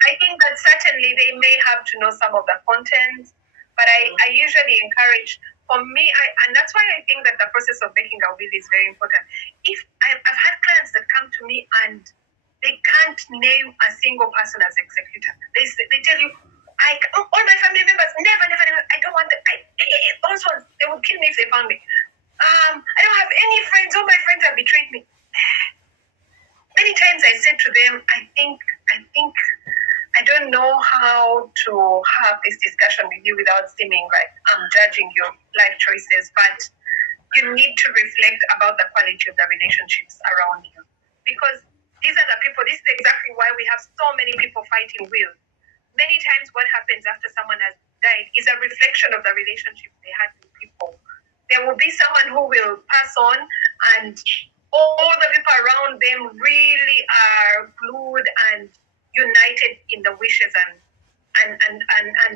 I think that certainly they may have to know some of the contents, but I usually encourage, for me, and that's why I think that the process of making a will is very important. If I've had clients that come to me and they can't name a single person as executor. They tell you, all my family members, never, I don't want that. Those ones, they would kill me if they found me. I don't have any friends. All my friends have betrayed me. Many times I said to them, I think I don't know how to have this discussion with you without seeming like I'm judging your life choices, but you need to reflect about the quality of the relationships around you. Because these are the people, this is exactly why we have so many people fighting wills. Many times what happens after someone has died is a reflection of the relationships they had with people. There will be someone who will pass on and all the people around them really are glued and united in the wishes and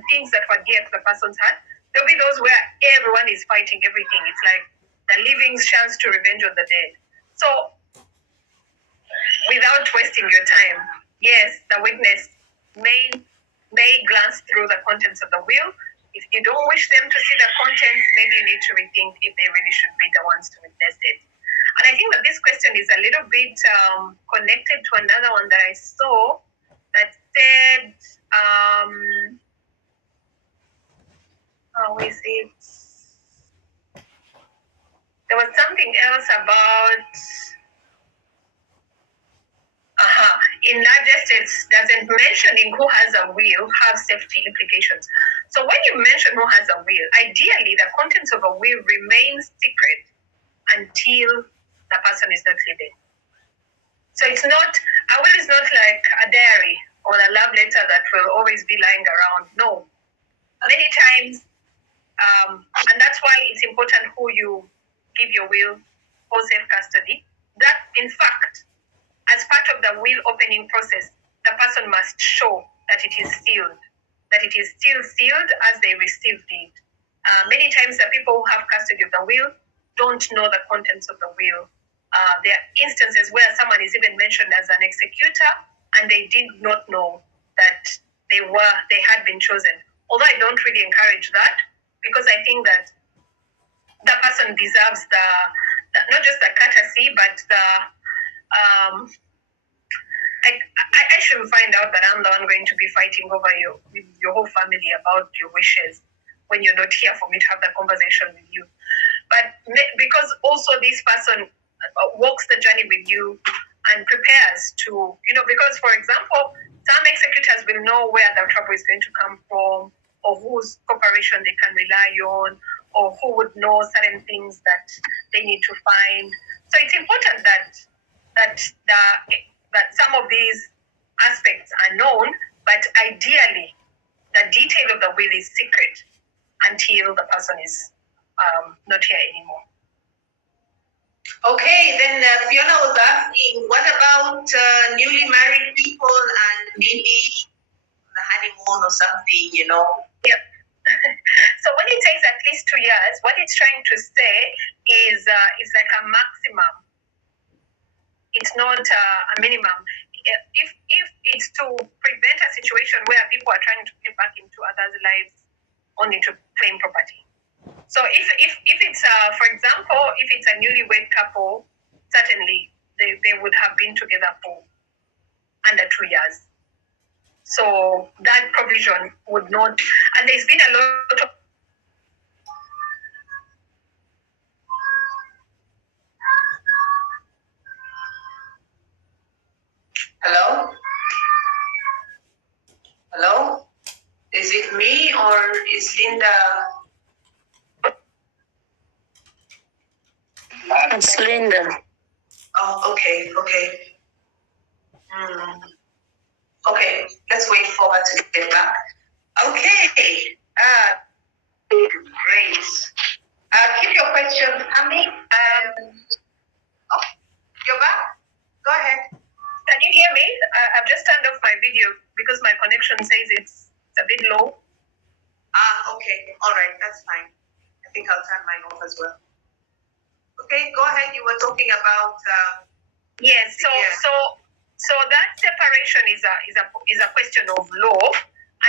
things that were dear to the person's heart. There'll be those where everyone is fighting everything. It's like the living's chance to revenge on the dead. So, without wasting your time, yes, the witness may glance through the contents of the will. If you don't wish them to see the contents, maybe you need to rethink if they really should be the ones to witness it. And I think that this question is a little bit connected to another one that I saw that said, how is it? There was something else about, in large estates, doesn't mentioning who has a will have safety implications. So when you mention who has a will, ideally the contents of a will remains secret until the person is not living. So it's not, a will is not like a diary or a love letter that will always be lying around. No. Many times, and that's why it's important who you give your will for safe custody. That, in fact, as part of the will opening process, the person must show that it is sealed, that it is still sealed as they received it. Many times the people who have custody of the will don't know the contents of the will. There are instances where someone is even mentioned as an executor and they did not know that they had been chosen. Although I don't really encourage that, because I think that the person deserves the not just the courtesy, but the I should find out that I'm the one going to be fighting over with your whole family about your wishes when you're not here for me to have that conversation with you. But because also this person walks the journey with you and prepares to, because for example, some executors will know where the trouble is going to come from, or whose cooperation they can rely on, or who would know certain things that they need to find. So it's important that some of these aspects are known, but ideally, the detail of the will is secret until the person is not here anymore. Okay, then Fiona was asking, what about newly married people and maybe the honeymoon or something, Yep. So when it takes at least 2 years, what it's trying to say is like a maximum. It's not a minimum. If it's to prevent a situation where people are trying to get back into others' lives only to claim property. So if it's for example, if it's a newlywed couple, certainly they would have been together for under 2 years. So that provision would not, and there's been a lot of Hello? Hello? Is it me or is Linda? It's Linda. Oh, okay. Okay, let's wait for her to get back. Okay. Great. Keep your questions coming. You're back? Go ahead. Can you hear me? I've just turned off my video because my connection says it's a bit low. Okay. All right. That's fine. I think I'll turn mine off as well. Okay, go ahead. You were talking about. Yes. So that separation is a question of law,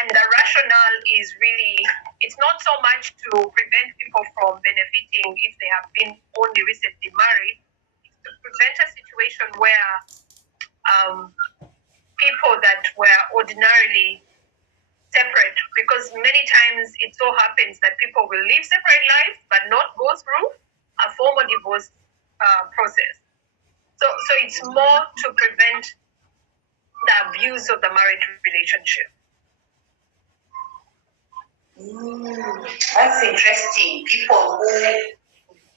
and the rationale is really, it's not so much to prevent people from benefiting if they have been only recently married. It's to prevent a situation where people that were ordinarily separate, because many times it so happens that people will live separate lives but not go through a formal divorce process. So it's more to prevent the abuse of the marriage relationship. That's interesting. People who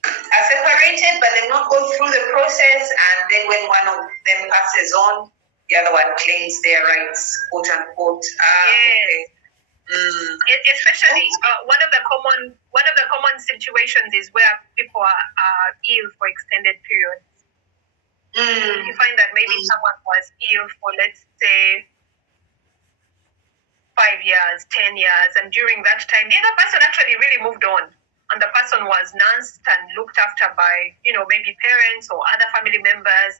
are separated but they've not gone through the process, and then when one of them passes on, the other one claims their rights, quote unquote. Yes. Okay. Especially one of the common situations is where people are ill for extended periods. You find that maybe someone was ill for, let's say, 5 years, 10 years, and during that time, the other person actually really moved on, and the person was nursed and looked after by, maybe parents or other family members.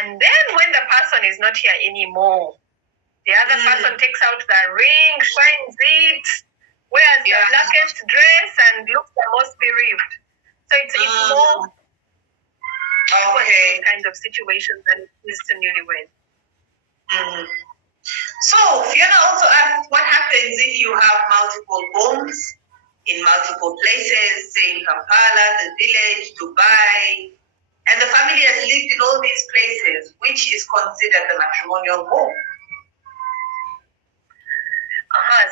And then when the person is not here anymore, the other person takes out the ring, shines it, wears the blackest dress, and looks the most bereaved. So it's more those kinds of situations than it is to newlyweds. So Fiona also asked, what happens if you have multiple homes in multiple places, say in Kampala, the village, Dubai, and the family has lived in all these places, which is considered the matrimonial home?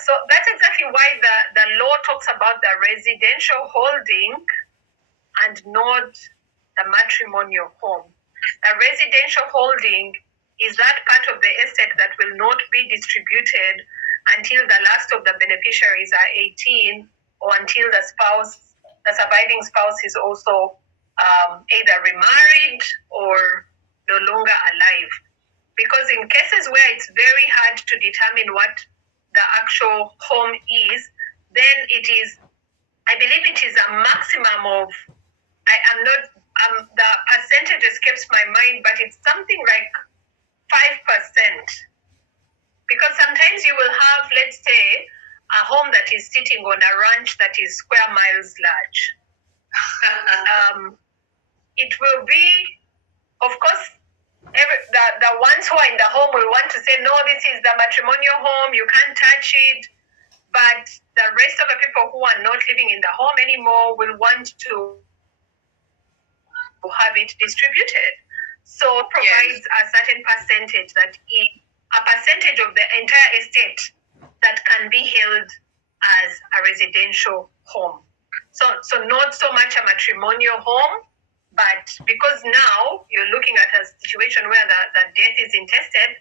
So that's exactly why the law talks about the residential holding and not the matrimonial home. The residential holding is that part of the estate that will not be distributed until the last of the beneficiaries are 18, or until the surviving spouse is also either remarried or no longer alive. Because in cases where it's very hard to determine what the actual home is, then it is, I believe it is a maximum of, the percentage escapes my mind, but it's something like 5%. Because sometimes you will have, let's say, a home that is sitting on a ranch that is square miles large. It will be, of course, the ones who are in the home will want to say, no, this is the matrimonial home, you can't touch it. But the rest of the people who are not living in the home anymore will want to have it distributed. So it provides a certain percentage, a percentage of the entire estate that can be held as a residential home. So not so much a matrimonial home, but because now you're looking at a situation where the death is intested,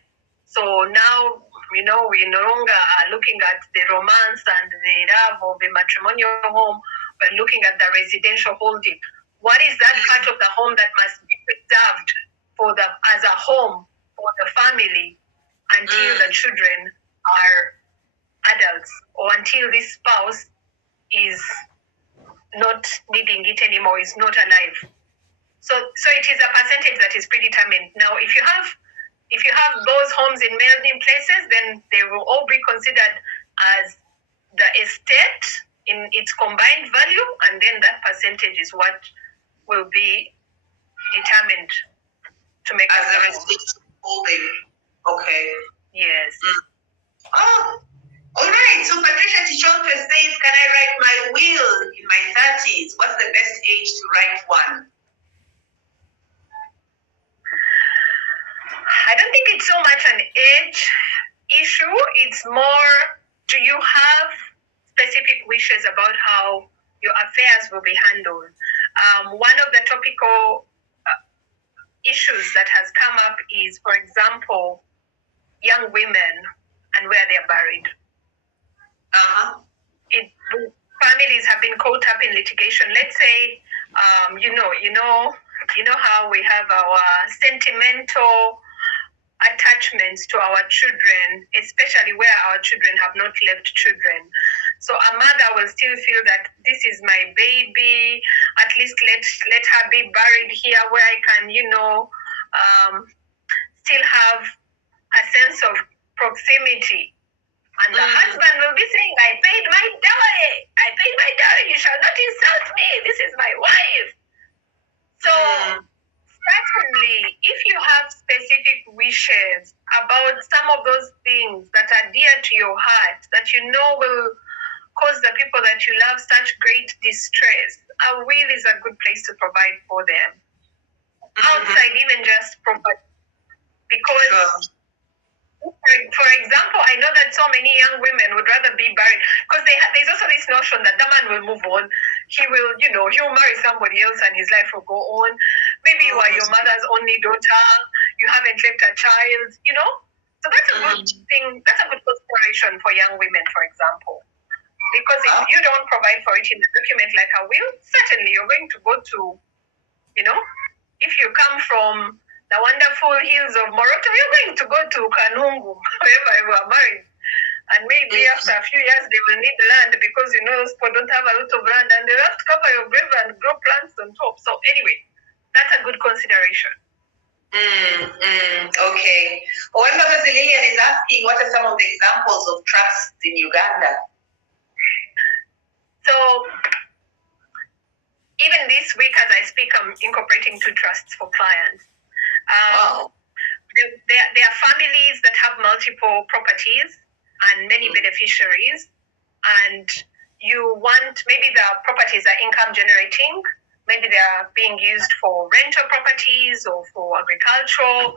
so now, we no longer are looking at the romance and the love of the matrimonial home, but looking at the residential holding, What is that part of the home that must be preserved as a home for the family until the children are adults, or until this spouse is not needing it anymore, is not alive. So it is a percentage that is predetermined. Now, if you have those homes in melting places, then they will all be considered as the estate in its combined value, and then that percentage is what will be determined to make as a receipt holding. Okay. Yes. Oh, all right. So Patricia Tichonto says, can I write my will in my 30s? What's the best age to write one? I don't think it's so much an age issue. It's more, do you have specific wishes about how your affairs will be handled? One of the topical issues that has come up is, for example, young women and where they're buried. Families have been caught up in litigation. Let's say, you know how we have our sentimental attachments to our children, especially where our children have not left children. So a mother will still feel that this is my baby. At least let her be buried here where I can, still have a sense of proximity. And the husband will be saying, I paid my dowry. You shall not insult me. This is my wife. So certainly, if you have specific wishes about some of those things that are dear to your heart, that you know will cause the people that you love such great distress, a will is a good place to provide for them. Outside even just property. Because, for example, I know that so many young women would rather be buried, because there's also this notion that the man will move on. He will, he'll marry somebody else and his life will go on. Maybe you are your mother's only daughter, you haven't left a child, So that's a good thing, that's a good consideration for young women, for example. Because if you don't provide for it in a document like a will, certainly you're going to go to, if you come from the wonderful hills of Morocco, you're going to go to Kanungu, wherever you are married. And maybe after a few years, they will need land because, those people don't have a lot of land and they have to cover your grave and grow plants on top. So anyway, that's a good consideration. Okay. When Professor Lillian is asking, what are some of the examples of trusts in Uganda? So even this week, as I speak, I'm incorporating 2 trusts for clients. Wow. There are families that have multiple properties and many beneficiaries, and you want, maybe the properties are income generating, maybe they are being used for rental properties or for agricultural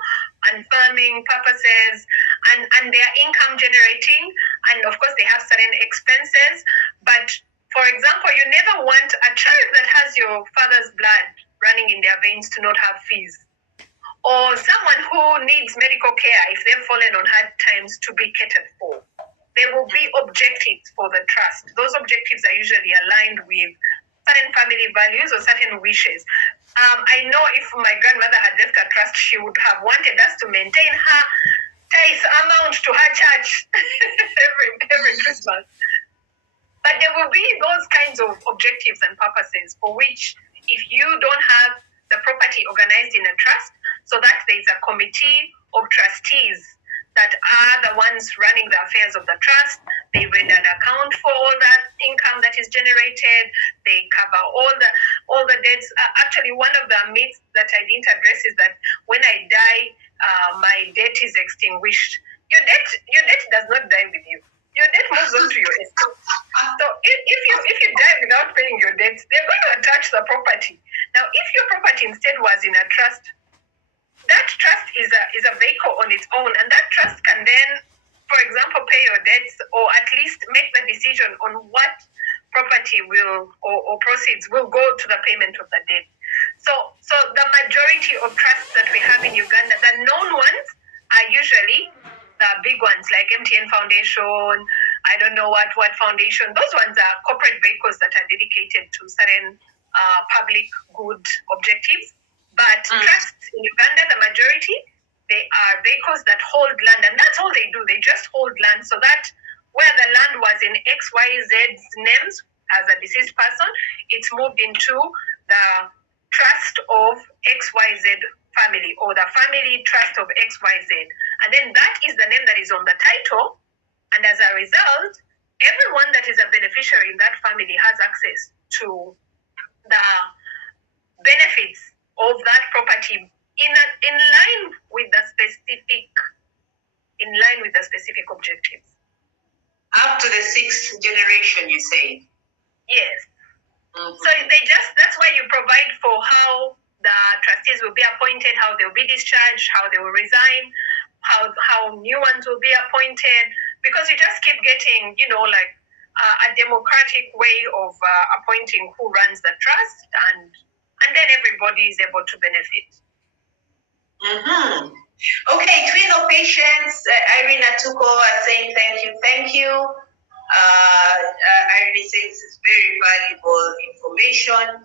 and farming purposes, and they are income generating, and of course they have certain expenses. But for example, you never want a child that has your father's blood running in their veins to not have fees, or someone who needs medical care if they've fallen on hard times to be catered for. There will be objectives for the trust. Those objectives are usually aligned with certain family values or certain wishes. I know if my grandmother had left a trust, she would have wanted us to maintain her tithe amount to her church every Christmas. But there will be those kinds of objectives and purposes for which, if you don't have the property organized in a trust, so that there is a committee of trustees that are the ones running the affairs of the trust. They render an account for all that income that is generated. They cover all the debts. Actually, one of the myths that I didn't address is that when I die, my debt is extinguished. Your debt does not die with you. Your debt moves on to your estate. So if you die without paying your debts, they're going to attach the property. Now, if your property instead was in a trust, that trust is a vehicle on its own, and that trust can then, for example, pay your debts, or at least make the decision on what property will or proceeds will go to the payment of the debt. So the majority of trusts that we have in Uganda, the known ones, are usually the big ones like MTN Foundation, I don't know what foundation. Those ones are corporate vehicles that are dedicated to certain public good objectives. But trusts in Uganda, the majority, they are vehicles that hold land, and that's all they do. They just hold land, so that where the land was in XYZ's names as a deceased person, it's moved into the trust of XYZ family, or the family trust of XYZ. And then that is the name that is on the title. And as a result, everyone that is a beneficiary in that family has access to the benefits of that property in line with the specific objectives. Up to the 6th generation, you say? Yes. So that's why you provide for how the trustees will be appointed, how they will be discharged, how they will resign, how new ones will be appointed, because you just keep getting, a democratic way of appointing who runs the trust, and then everybody is able to benefit. Okay, Twin of Patience, Irina Tuko are saying thank you. Irene says this is very valuable information.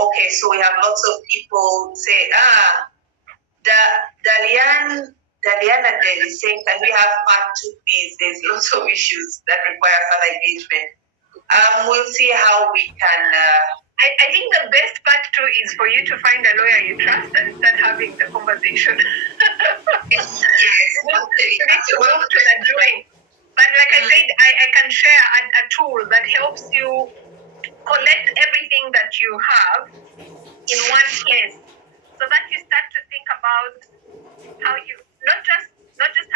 Okay, so we have lots of people say, Daliana Del is saying, can we have part 2, please? There's lots of issues that require further engagement. We'll see how we can. I think the best part 2 is for you to find a lawyer you trust and start having the conversation. Yes, you need to move to the doing. But like I said, I can share a tool that helps you collect everything that you have in one place, so that you start to think about how you not just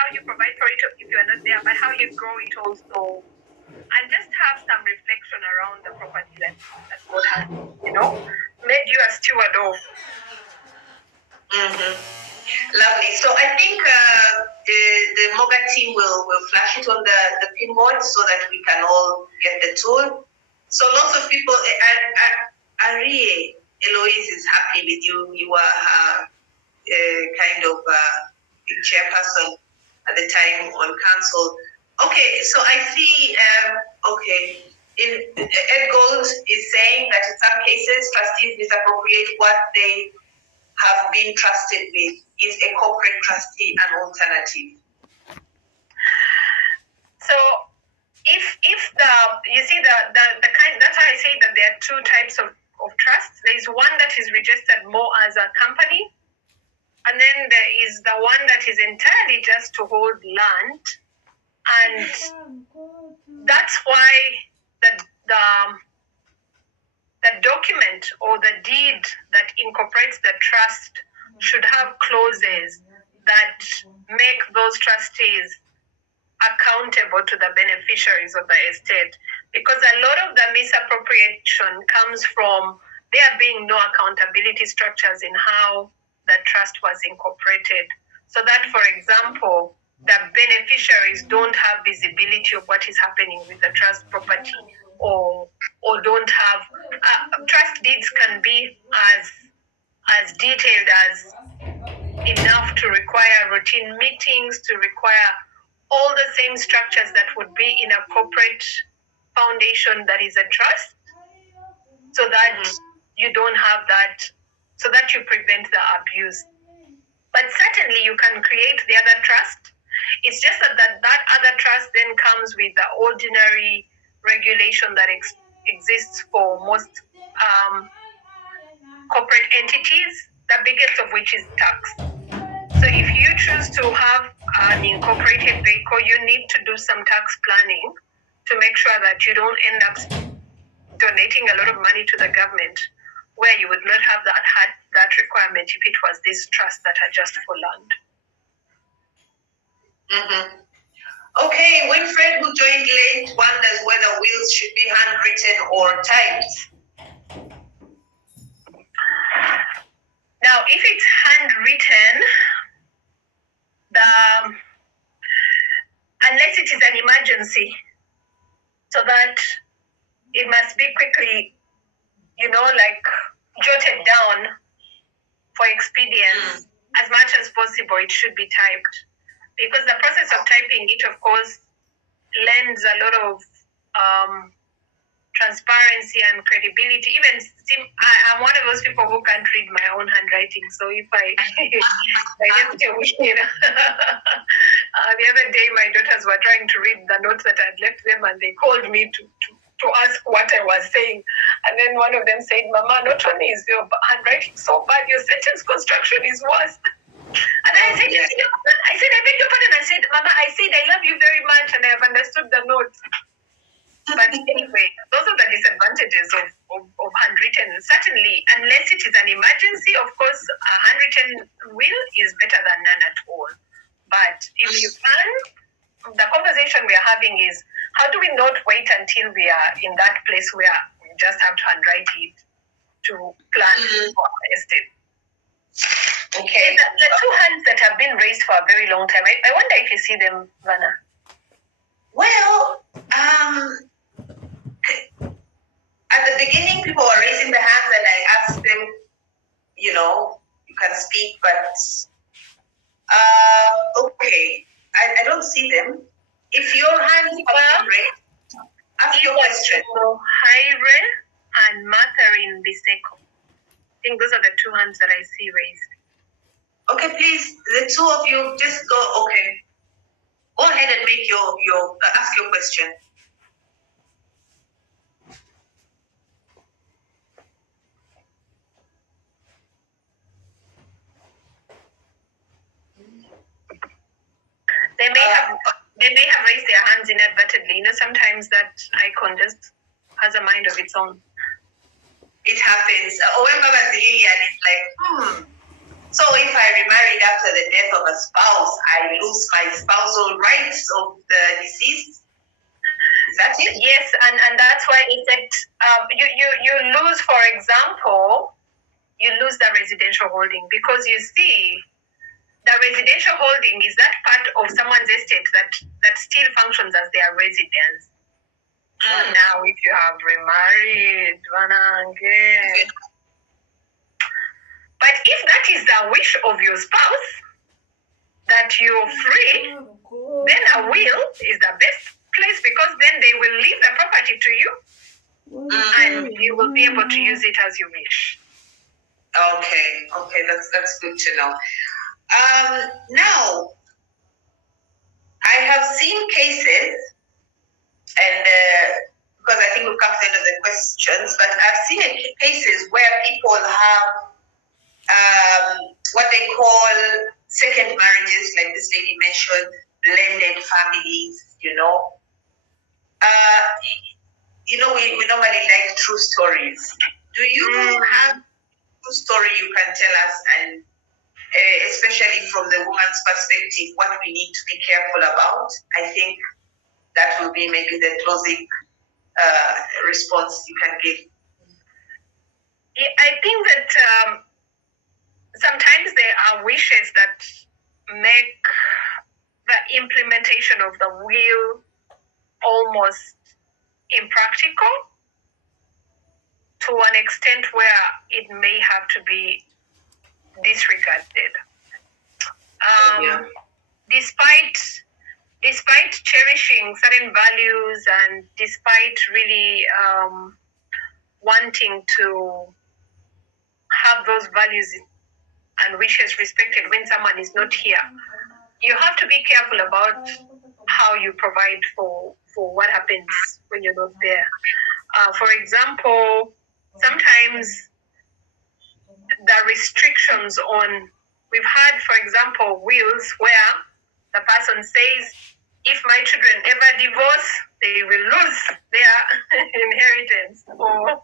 how you provide for it if you are not there, but how you grow it also, and just have some reflection around the property that God has, made you a steward of. Lovely. So I think the MOGA team will flash it on the pinboard so that we can all get the tool. So lots of people, Arie Eloise is happy with you. You are her kind of chairperson at the time on council. Okay, so I see, Ed Gold is saying that in some cases, trustees misappropriate what they have been trusted with. Is a corporate trustee an alternative? So if you see the kind, that's why I say that there are 2 types of trusts. There is one that is registered more as a company, and then there is the one that is entirely just to hold land, and that's why the document or the deed that incorporates the trust should have clauses that make those trustees accountable to the beneficiaries of the estate, because a lot of the misappropriation comes from there being no accountability structures in how the trust was incorporated. So that, for example, the beneficiaries don't have visibility of what is happening with the trust property, or don't have trust deeds can be as detailed as enough to require routine meetings, to require all the same structures that would be in a corporate foundation that is a trust, so that you don't have that, so that you prevent the abuse. But certainly you can create the other trust. It's just that other trust then comes with the ordinary regulation that exists for most corporate entities, the biggest of which is tax. So if you choose to have an incorporated vehicle, you need to do some tax planning to make sure that you don't end up donating a lot of money to the government where you would not have that requirement if it was these trusts that are just for land. Okay, Winfred, who joined late, wonders whether wills should be handwritten or typed. Now, if it's handwritten, unless it is an emergency, so that it must be quickly, jotted down for expedience. As much as possible, it should be typed, because the process of typing it, of course, lends a lot of transparency and credibility. I'm one of those people who can't read my own handwriting. So if I, the other day my daughters were trying to read the notes that I'd left them, and they called me to ask what I was saying. And then one of them said, "Mama, not only is your handwriting so bad, your sentence construction is worse." And I said, I beg your pardon. I said, "Mama, I said I love you very much and I have understood the notes." But anyway, those are the disadvantages of handwritten. Certainly, unless it is an emergency, of course, a handwritten will is better than none at all. But if you can, the conversation we are having is, how do we not wait until we are in that place where we just have to handwrite it to plan for our estate? Okay. The two hands that have been raised for a very long time, I wonder if you see them, Vanna. Well, at the beginning, people were raising the hands, and I asked them, you can speak, but okay, I don't see them. If your hand is raised, ask your question. Hyre and Matharin Biseko. I think those are the two hands that I see raised. Okay, please, the two of you, just go. Okay, go ahead and make your ask your question. They may have raised their hands inadvertently. Sometimes that icon just has a mind of its own. It happens. When Baba Lillian is like, so if I remarried after the death of a spouse, I lose my spousal rights of the deceased? Is that it? Yes, and that's why it's that you lose, for example, you lose the residential holding, because you see, the residential holding is that part of someone's estate that still functions as their residence. So now, if you have remarried, but if that is the wish of your spouse, that you're free, then a will is the best place, because then they will leave the property to you, and you will be able to use it as you wish. Okay, that's good to know. Now, I have seen cases, and because I think we've come to the end of the questions, but I've seen cases where people have what they call second marriages, like this lady mentioned, blended families, we normally like true stories. Do you have a true story you can tell us, and especially from the woman's perspective, what we need to be careful about? I think that will be maybe the closing response you can give. Yeah, I think that sometimes there are wishes that make the implementation of the will almost impractical, to an extent where it may have to be disregarded. Despite cherishing certain values, and despite really wanting to have those values and wishes respected when someone is not here, you have to be careful about how you provide for what happens when you're not there. For example, sometimes the restrictions on, we've had, for example, wills where the person says, if my children ever divorce, they will lose their inheritance, or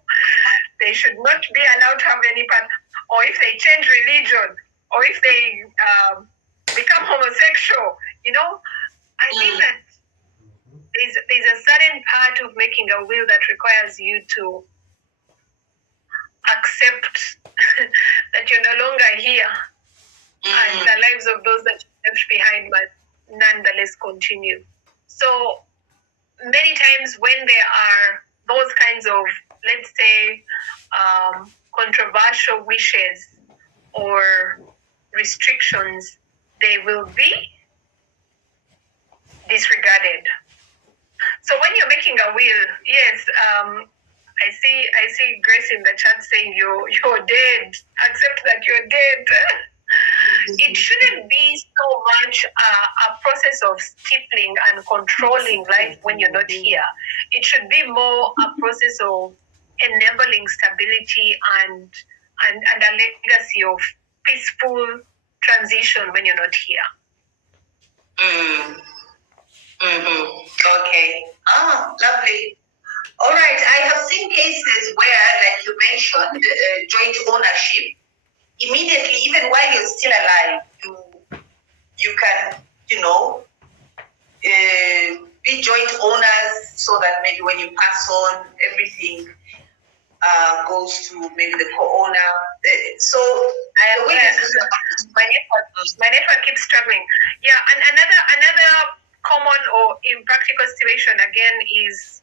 they should not be allowed to have any part, or if they change religion, or if they become homosexual. I think that there's a certain part of making a will that requires you to accept that you're no longer here, and the lives of those that you left behind must nonetheless continue. So many times when there are those kinds of, let's say, controversial wishes or restrictions, they will be disregarded. So when you're making a will, yes, I see Grace in the chat saying you're dead. Accept that you're dead. It shouldn't be so much a process of stifling and controlling life when you're not here. It should be more a process of enabling stability and a legacy of peaceful transition when you're not here. Mm. Okay. Lovely. All right. I have seen cases where, like you mentioned, joint ownership. Immediately, even while you're still alive, you can, be joint owners, so that maybe when you pass on, everything goes to maybe the co-owner. So my network keeps struggling. Yeah, and another common or impractical situation again is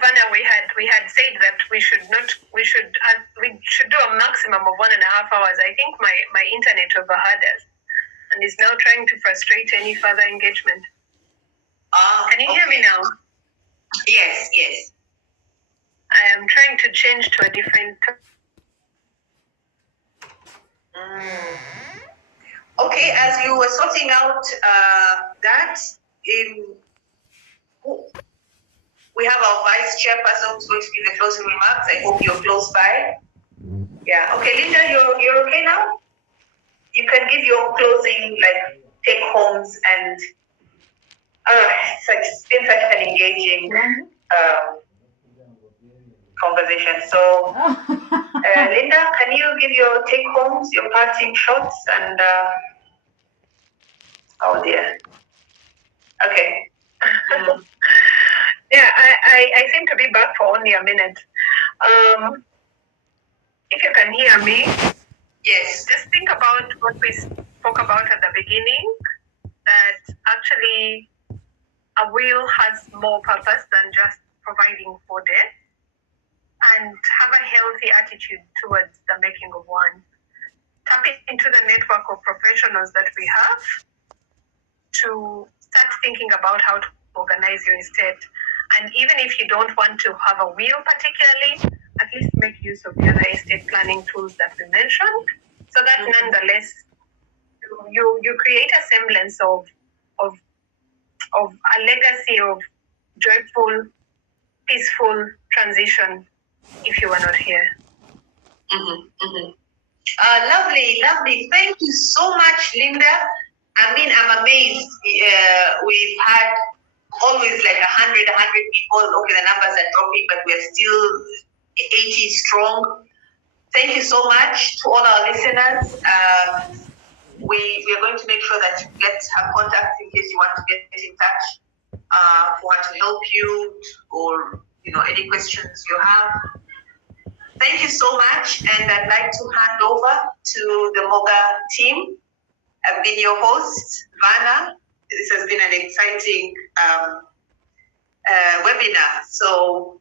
Vanna, we had said that we should do a maximum of 1.5 hours. I think my internet overheard us and is now trying to frustrate any further engagement. Can you hear me now? Yes. I am trying to change to a different. Okay, as you were sorting out that, we have our vice chairperson who's going to give the closing remarks. I hope you're close by. Yeah. Okay, Linda, you're okay now? You can give your closing, like, take homes, and it's been such an engaging conversation. So, Linda, can you give your take homes, your parting shots, and oh dear. Okay. Yeah, I seem to be back for only a minute. If you can hear me, Yes. just think about what we spoke about at the beginning, that actually a will has more purpose than just providing for death, and have a healthy attitude towards the making of one. Tap into the network of professionals that we have to start thinking about how to organize your estate. And even if you don't want to have a will particularly, at least make use of the other estate planning tools that we mentioned, so that nonetheless you create a semblance of a legacy of joyful, peaceful transition if you are not here. Lovely. Thank you so much, Linda. I mean, I'm amazed. We've had always like 100 people. Okay, the numbers are dropping, but we're still 80 strong. Thank you so much to all our listeners. We are going to make sure that you get her contact in case you want to get in touch for her to help you, or any questions you have. Thank you so much, and I'd like to hand over to the Moga team. I've been your host, Vanna. This has been an exciting webinar. So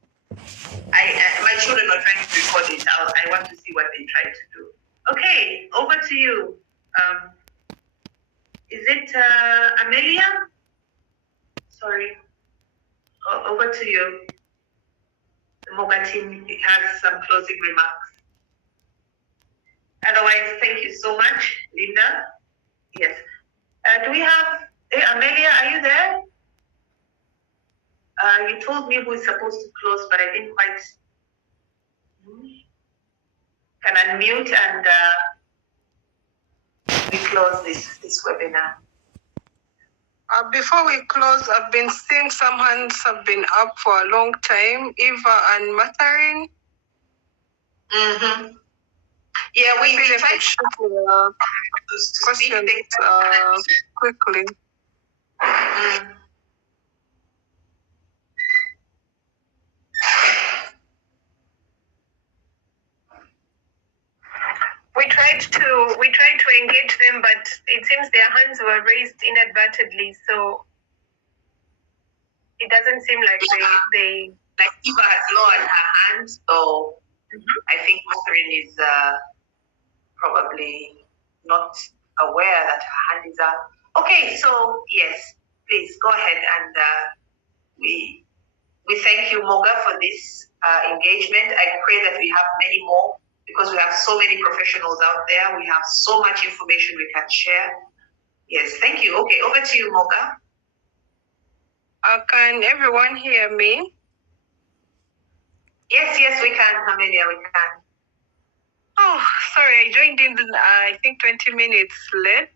my children are trying to record it. I want to see what they try to do. Okay, over to you. Is it Amelia? Sorry. Over to you. The Moga team has some closing remarks. Otherwise, thank you so much, Linda. Yes. Do we have Amelia? Are you there? You told me who is supposed to close, but I didn't quite. Can unmute and we close this webinar. Before we close, I've been seeing some hands have been up for a long time. Eva and Matharin. Yeah, we tried to questions quickly. We tried to engage them, but it seems their hands were raised inadvertently, so it doesn't seem like they like Eva has lowered her hand, so I think Catherine is probably not aware that her hand is up. Okay, so yes, please go ahead, and we thank you, Moga, for this engagement. I pray that we have many more, because we have so many professionals out there. We have so much information we can share. Yes, thank you. Okay, over to you, Moga. Can everyone hear me? Yes, we can, Amelia, we can. Oh, sorry, I joined in, I think 20 minutes late.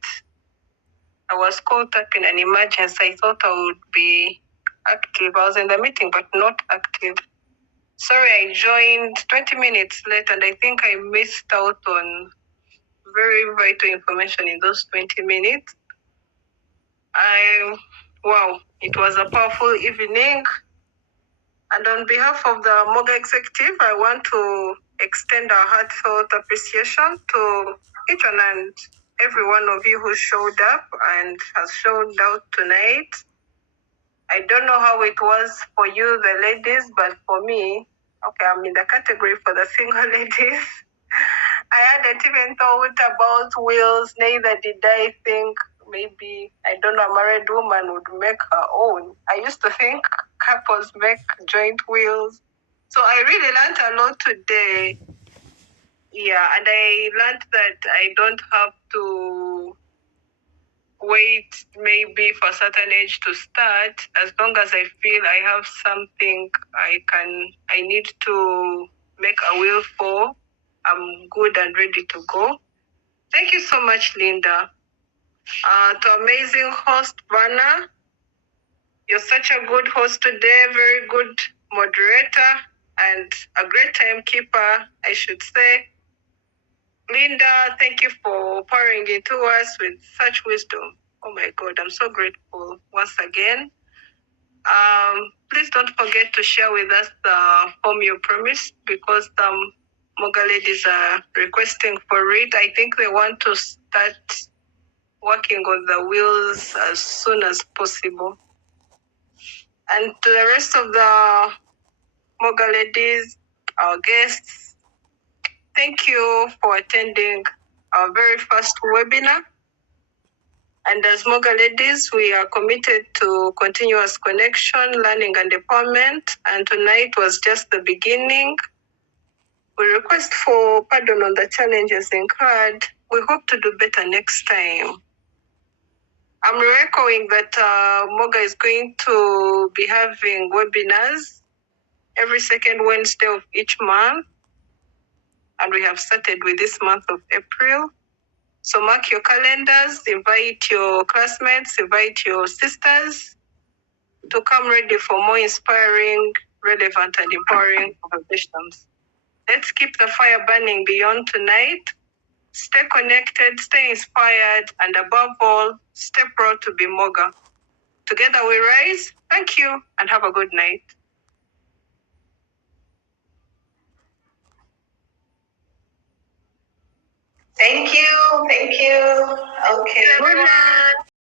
I was caught up in an emergency. I thought I would be active. I was in the meeting, but not active. Sorry, I joined 20 minutes late, and I think I missed out on very vital information in those 20 minutes. Wow, it was a powerful evening. And on behalf of the MOGA executive, I want to extend our heartfelt appreciation to each and every one of you who showed up and has showed out tonight. I don't know how it was for you, the ladies, but for me, okay, I'm in the category for the single ladies. I hadn't even thought about wills, neither did I think maybe, I don't know, a married woman would make her own. I used to think couples make joint wills. So I really learned a lot today. Yeah, and I learned that I don't have to wait maybe for a certain age to start. As long as I feel I have something I need to make a will for, I'm good and ready to go. Thank you so much, Linda. To amazing host, Vanna, you're such a good host today, very good moderator, and a great timekeeper, I should say. Linda, thank you for pouring into us with such wisdom. Oh my God, I'm so grateful once again. Please don't forget to share with us the form you promised, because Moga ladies are requesting for it. I think they want to start working on the wheels as soon as possible. And to the rest of the Moga ladies, our guests, thank you for attending our very first webinar. And as Moga ladies, we are committed to continuous connection, learning, and empowerment. And tonight was just the beginning. We request for pardon on the challenges incurred. We hope to do better next time. I'm echoing that Moga is going to be having webinars every second Wednesday of each month. And we have started with this month of April. So mark your calendars, invite your classmates, invite your sisters to come ready for more inspiring, relevant, and empowering conversations. Let's keep the fire burning beyond tonight. Stay connected, stay inspired, and above all, stay proud to be Moga. Together we rise. Thank you, and have a good night. Thank you. Okay. Good night.